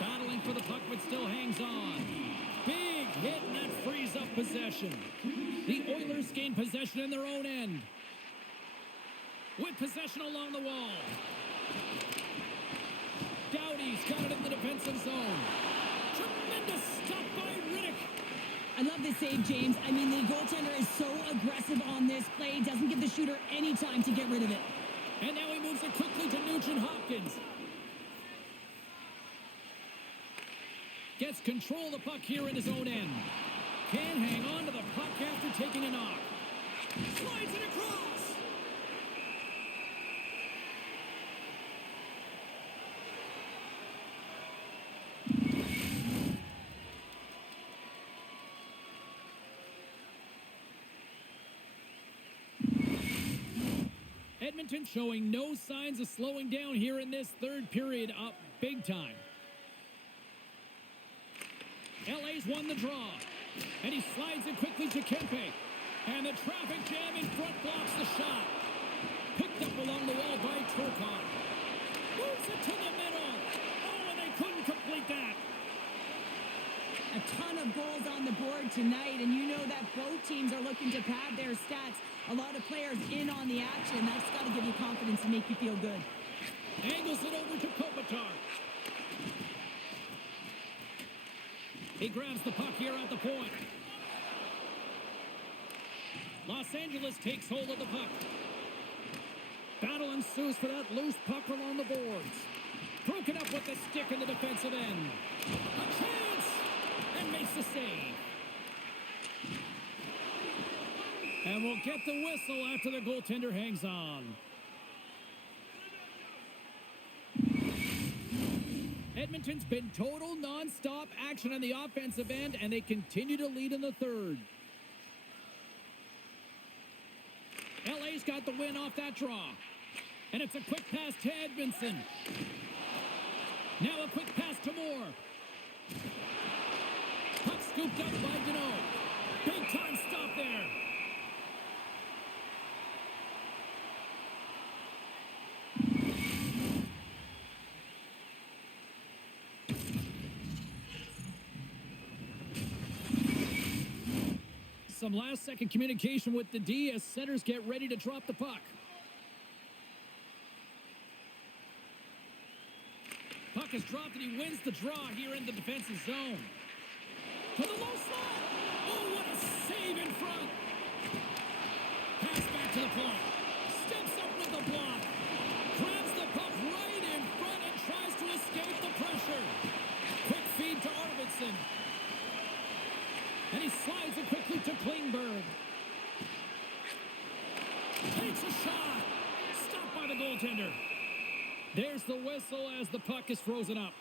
Battling for the puck, but still hangs on. Big hit, and that frees up possession. The Oilers gain possession in their own end. With possession along the wall. Doughty's got it in the defensive zone. Tremendous stop by Riddick. I love this save, James. I mean, the goaltender is so aggressive on this play. Doesn't give the shooter any time to get rid of it. And now he moves it quickly to Nugent Hopkins. Gets control of the puck here in his own end. Can hang on to the puck after taking a knock. Slides it across. Edmonton showing no signs of slowing down here in this third period, up big time. LA's won the draw, and he slides it quickly to Kempe. And the traffic jam in front blocks the shot. Picked up along the wall by Turcotte. Moves it to the middle. Oh, and they couldn't complete that. A ton of goals on the board tonight, and you know that both teams are looking to pad their stats. A lot of players in on the action. That's got to give you confidence and make you feel good. Angles it over to Kopitar. He grabs the puck here at the point. Los Angeles takes hold of the puck. Battle ensues for that loose puck along the boards. Broken up with the stick in the defensive end. A chance! And makes the save. And we'll get the whistle after the goaltender hangs on. Edmonton's been total non-stop action on the offensive end, and they continue to lead in the third. LA's got the win off that draw. And it's a quick pass to Edmondson. Now a quick pass to Moore. Puck scooped up by Deneau. Big time stop there. Some last-second communication with the D as centers get ready to drop the puck. Puck is dropped and he wins the draw here in the defensive zone. To the low slot. Oh, what a save in front. Pass back to the point. Steps up with the block. Grabs the puck right in front and tries to escape the pressure. Quick feed to Arvidsson. And he slides it quickly to Klingberg. Takes a shot. Stopped by the goaltender. There's the whistle as the puck is frozen up.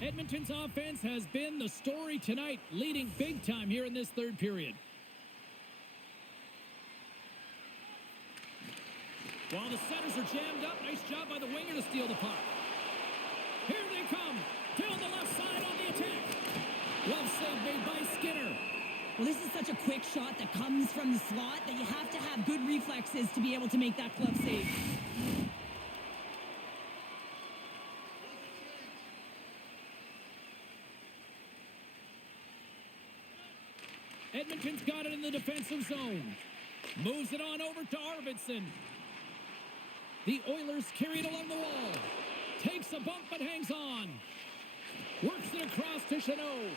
Edmonton's offense has been the story tonight, leading big time here in this third period. While the centers are jammed up, nice job by the winger to steal the puck. Here they come. Down the left side on the attack. Glove save made by Skinner. Well, this is such a quick shot that comes from the slot that you have to have good reflexes to be able to make that glove save. Edmonton's got it in the defensive zone. Moves it on over to Arvidsson. The Oilers carry it along the wall. Takes a bump but hangs on. Works it across to Chanot.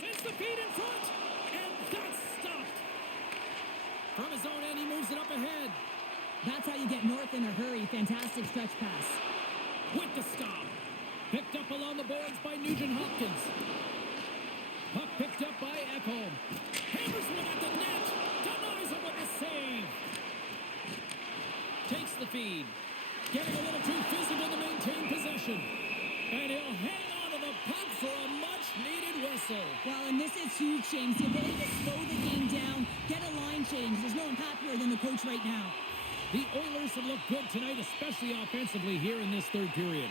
Sends the feed in front. And that's stopped. From his own end, he moves it up ahead. That's how you get north in a hurry. Fantastic stretch pass. With the stop. Picked up along the boards by Nugent Hopkins. Puck picked up by Ekholm. Hammers one at the net. Denies him with the save. Takes the feed. Getting a little too physical to maintain possession. And he'll hang on to the puck for a much-needed whistle. Well, and this is huge, James. The ability to slow the game down, get a line change. There's no one happier than the coach right now. The Oilers have looked good tonight, especially offensively here in this third period.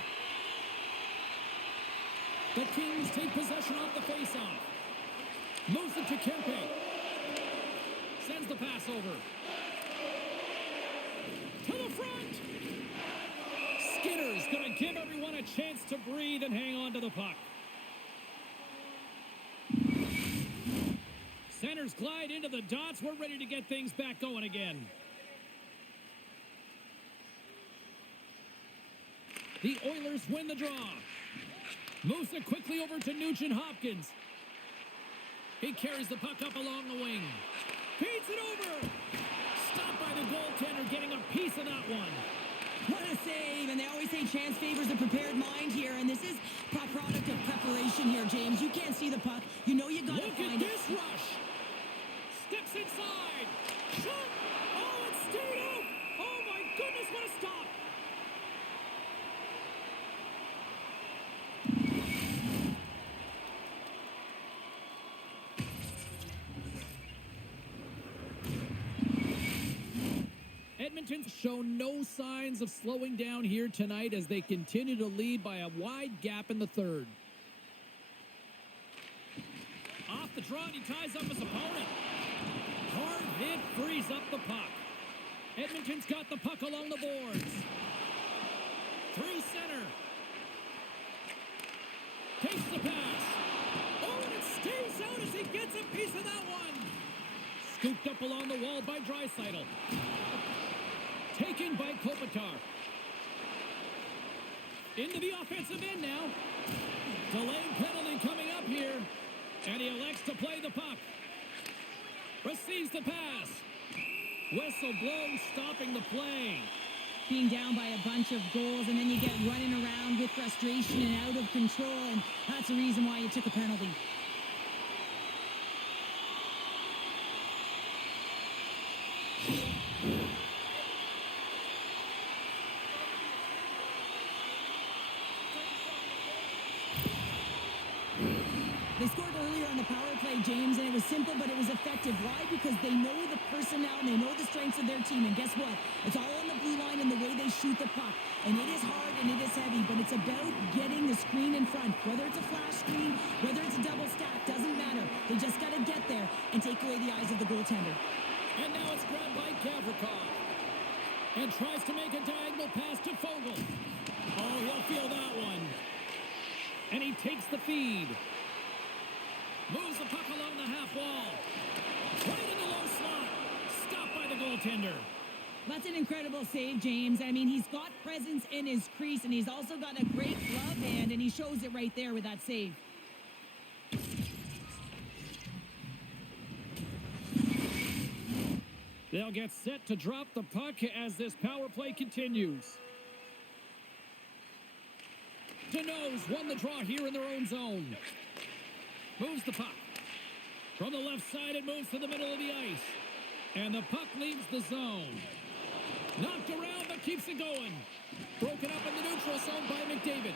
The Kings take possession off the faceoff. Moves it to Kempe. Sends the pass over. To the front. Skinner's going to give everyone a chance to breathe and hang on to the puck. Centers glide into the dots. We're ready to get things back going again. The Oilers win the draw. Moves it quickly over to Nugent Hopkins. He carries the puck up along the wing. Feeds it over. Stopped by the goaltender, getting a piece of that one. What a save, and they always say chance favors a prepared mind here, and this is a product of preparation here, James. You can't see the puck. You know you got to find it. Look at this rush. Steps inside. Shot. Oh, it stayed out. Oh, my goodness, what a stop. Edmonton's shown no signs of slowing down here tonight as they continue to lead by a wide gap in the third. Off the draw, and he ties up his opponent. hard hit frees up the puck. Edmonton's got the puck along the boards. Through center. Takes the pass. Oh, and it stays out as he gets a piece of that one. Scooped up along the wall by Draisaitl. Taken by Kopitar. Into the offensive end now. Delayed penalty coming up here. And he elects to play the puck. Receives the pass. Whistle blown, stopping the play. Being down by a bunch of goals, and then you get running around with frustration and out of control, and that's the reason why you took a penalty. They scored earlier on the power play, James, and it was simple, but it was effective. Why? Because they know the personnel and they know the strengths of their team. And guess what? It's all on the blue line and the way they shoot the puck. And it is hard and it is heavy, but it's about getting the screen in front. Whether it's a flash screen, whether it's a double stack, doesn't matter. They just got to get there and take away the eyes of the goaltender. And now it's grabbed by Gavrikov. And tries to make a diagonal pass to Fogle. Oh, he'll feel that one. And he takes the feed. Moves the puck along the half wall. Right in the low slot. Stopped by the goaltender. That's an incredible save, James. I mean, he's got presence in his crease, and he's also got a great glove hand, and he shows it right there with that save. They'll get set to drop the puck as this power play continues. Denos won the draw here in their own zone. Moves the puck. From the left side, it moves to the middle of the ice. And the puck leaves the zone. Knocked around, but keeps it going. Broken up in the neutral zone by McDavid.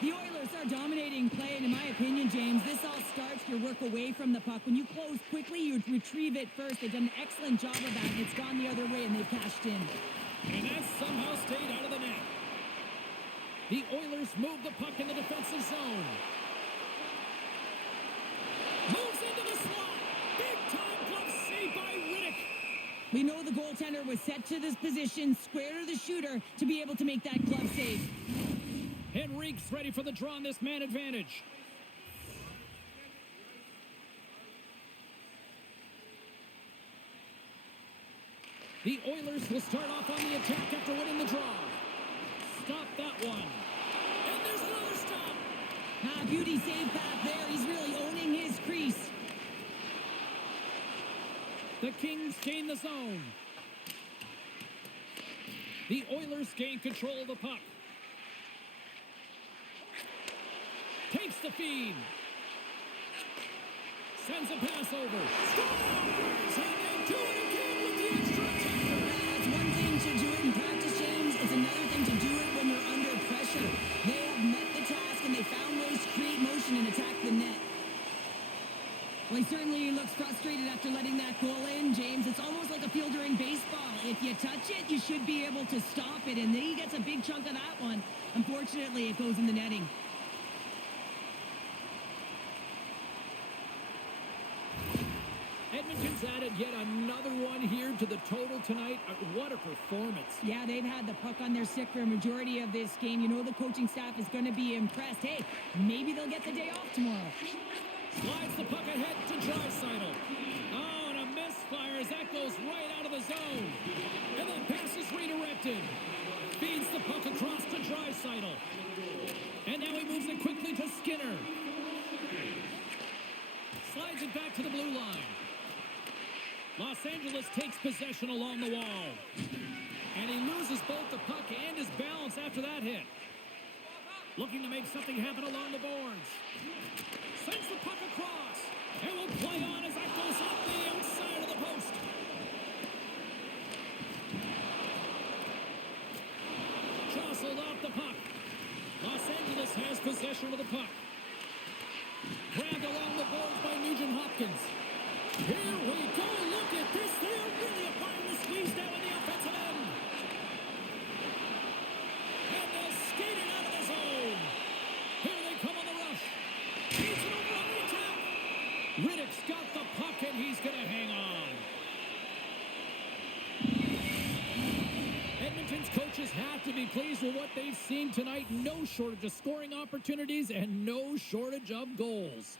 The Oilers are dominating play, and in my opinion, James, this all starts your work away from the puck. When you close quickly, you retrieve it first. They've done an excellent job of that, and it's gone the other way, and they've cashed in. And that somehow stayed out of the net. The Oilers move the puck in the defensive zone. Moves into the slot. Big-time glove save by Riddick. We know the goaltender was set to this position, square to the shooter, to be able to make that glove save. Henrique's ready for the draw on this man advantage. The Oilers will start off on the attack after winning the draw. Stop that one. And there's another stop. Beauty save back there. He's really owning his crease. The Kings gain the zone. The Oilers gain control of the puck. Takes the feed. Sends a pass over. Scores! And they do it again with the extra attacker. It's one thing to do it in practice, James. It's another thing to do it when you're under pressure. They have met the task, and they found ways to create motion and attack the net. Well, he certainly looks frustrated after letting that goal in, James. It's almost like a fielder in baseball. If you touch it, you should be able to stop it, and he gets a big chunk of that one. Unfortunately, it goes in the netting. Edmonton's added yet another one here to the total tonight. What a performance. Yeah, they've had the puck on their stick for a majority of this game. You know the coaching staff is going to be impressed. Hey, maybe they'll get the day off tomorrow. Slides the puck ahead to Draisaitl. Oh, and a misfire as that goes right out of the zone. And the pass is redirected. Feeds the puck across to Draisaitl. And now he moves it quickly to Skinner. Slides it back to the blue line. Los Angeles takes possession along the wall. And he loses both the puck and his balance after that hit. Looking to make something happen along the boards. Sends the puck across. And will play on as that goes off the outside of the post. Jostled off the puck. Los Angeles has possession of the puck. Grabbed along the boards by Nugent-Hopkins. Here we go. Look at this. They are really applying the squeeze now in the offensive end. And they'll skate it out of the zone. Here they come on the rush. He's it over on the attack. Riddick's got the puck, and he's going to hang on. Edmonton's coaches have to be pleased with what they've seen tonight. No shortage of scoring opportunities and no shortage of goals.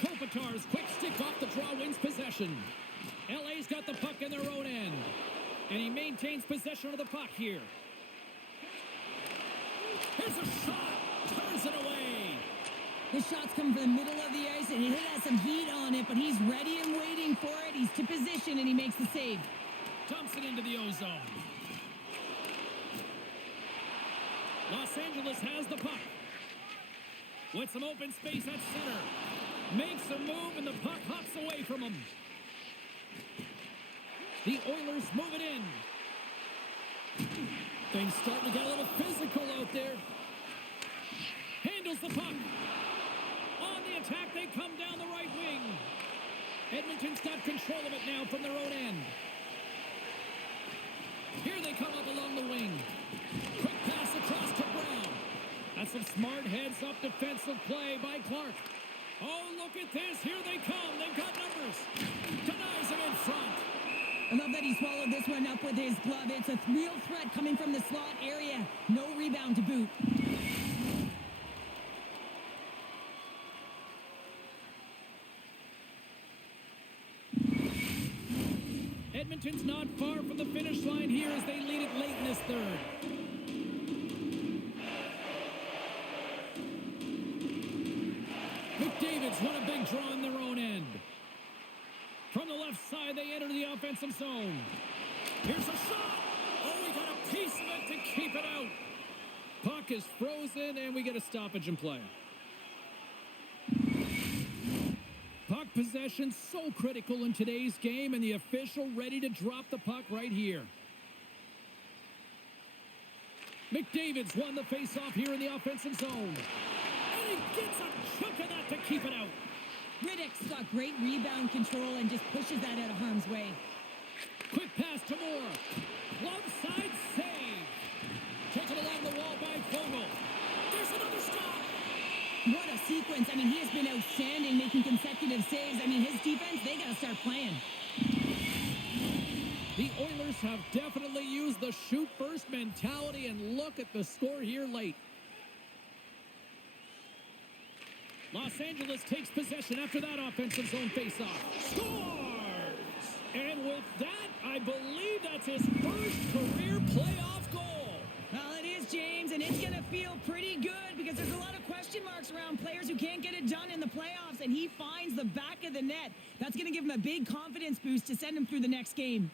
Kopitar's quick stick off the draw wins possession. LA's got the puck in their own end. And he maintains possession of the puck here. Here's a shot. Turns it away. The shot's come from the middle of the ice, and it has some heat on it, but he's ready and waiting for it. He's to position, and he makes the save. Dumps it into the ozone. Los Angeles has the puck. With some open space at center. Makes a move, and the puck hops away from him. The Oilers move it in. Things starting to get a little physical out there. Handles the puck. On the attack, they come down the right wing. Edmonton's got control of it now from their own end. Here they come up along the wing. Quick pass across to Brown. That's some smart heads-up defensive play by Clark. Oh, look at this. Here they come. They've got numbers. Denies him in front. I love that he swallowed this one up with his glove. It's a real threat coming from the slot area. No rebound to boot. Edmonton's not far from the finish line here as they lead it late in this third. McDavid's won a big draw in their own end. From the left side, they enter the offensive zone. Here's a shot. Oh, we got a piece of it to keep it out. Puck is frozen, and we get a stoppage in play. Puck possession so critical in today's game, and the official ready to drop the puck right here. McDavid's won the face-off here in the offensive zone. And he gets a chunk of that to keep it out. Riddick's got great rebound control and just pushes that out of harm's way. Quick pass to Moore. Glove side save. Taken along the wall by Vogel. There's another stop. What a sequence. I mean, he has been outstanding making consecutive saves. I mean, his defense, they got to start playing. The Oilers have definitely used the shoot-first mentality, and look at the score here late. Los Angeles takes possession after that offensive zone faceoff. Scores! And with that, I believe that's his first career playoff goal. Well, it is, James, and it's going to feel pretty good because there's a lot of question marks around players who can't get it done in the playoffs, and he finds the back of the net. That's going to give him a big confidence boost to send him through the next game.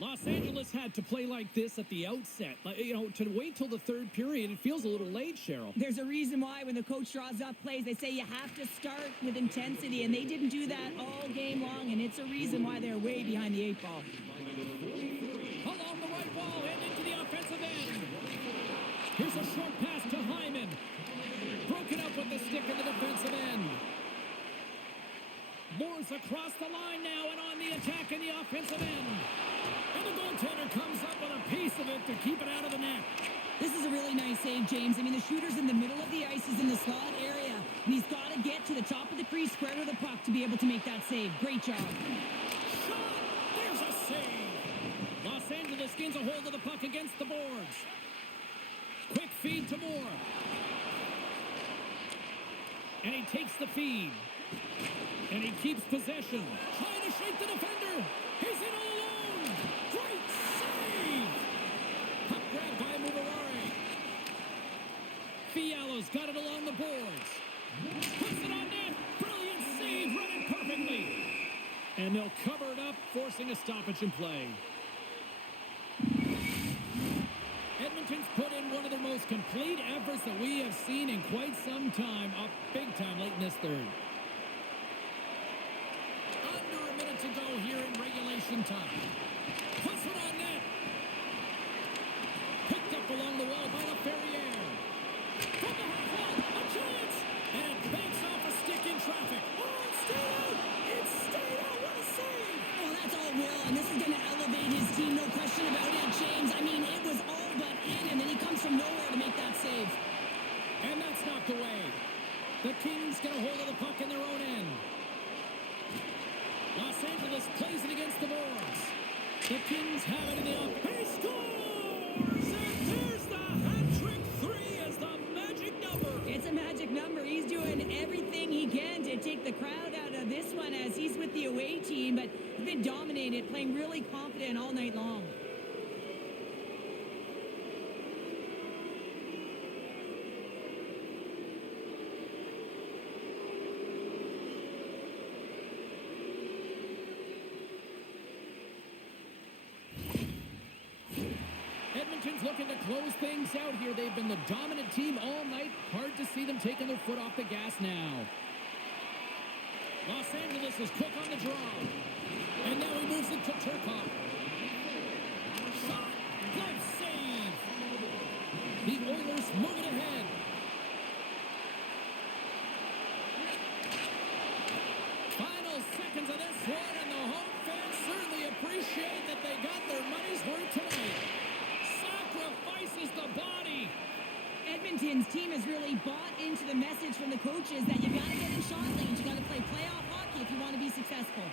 Los Angeles had to play like this at the outset. To wait till the third period, it feels a little late, Cheryl. There's a reason why when the coach draws up plays, they say you have to start with intensity, and they didn't do that all game long, and it's a reason why they're way behind the 8 ball. Along the right wall and into the offensive end. Here's a short pass to Hyman. Broken up with the stick in the defensive end. Moore's across the line now and on the attack in the offensive end. And the goaltender comes up with a piece of it to keep it out of the net. This is a really nice save, James. I mean, the shooter's in the middle of the ice. He's in the slot area, and he's got to get to the top of the crease, square to the puck to be able to make that save. Great job. Shot! There's a save! Los Angeles gains a hold of the puck against the boards. Quick feed to Moore. And he takes the feed. And he keeps possession. Trying to shake the defender. He's in all alone. Great save. Puck grabbed by Mugarari. Fiala's got it along the boards. Puts it on net. Brilliant save. Run it perfectly. And they'll cover it up, forcing a stoppage in play. Edmonton's put in one of their most complete efforts that we have seen in quite some time. Up big time late in this third. Under a minute to go here in regulation time. Puts it on net. Picked up along the wall by LaFerriere. From the half wall, a chance. And it banks off a stick in traffic. Oh, it's still out. It's still Edmonton's have it in the up. He scores! And there's the hat-trick 3 as the magic number. It's a magic number. He's doing everything he can to take the crowd out of this one as he's with the away team, but he's been dominated, playing really confident all night long. Edmonton's looking to close things out here. They've been the dominant team all night. Hard to see them taking their foot off the gas now. Los Angeles is quick on the draw. And now he moves it to Turcotte. Shot. Good save. The Oilers move it ahead. Final seconds of this one, and the home fans certainly appreciate that they got their money's worth tonight. Sacrifices the body. Edmonton's team has really bought into the message from the coaches that you got to get in shot lanes. You got to play playoff hockey if you want to be successful.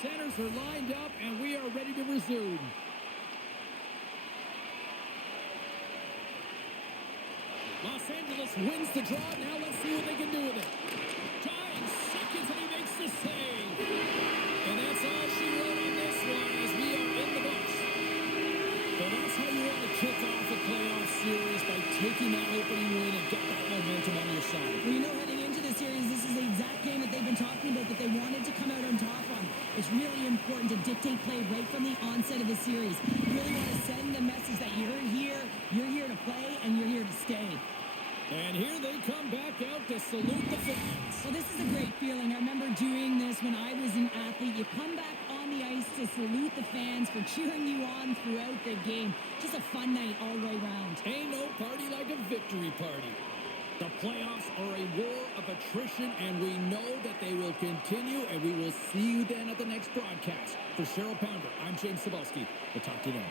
Centers are lined up, and we are ready to resume. Los Angeles wins the draw. Now let's see what they can do with it. 9 seconds, and he makes the save. And that's all she wrote on this one as we are in the books. Well, that's how you want to kick off a playoff series, by taking that opening win and get that momentum on your side. Well, you know, heading into the series, this is the exact game that they've been talking about that they wanted to come out on top on. It's really important to dictate play right from the onset of the series. You really want to send the message that you're here to play, and you're here to stay. And here they come back out to salute the fans. Well, this is a great feeling. I remember doing this when I was an athlete. You come back on the ice to salute the fans for cheering you on throughout the game. Just a fun night all the way around. Ain't no party like a victory party. The playoffs are a war of attrition, and we know that they will continue, and we will see you then at the next broadcast. For Cheryl Pounder, I'm James Cebulski. We'll talk to you then.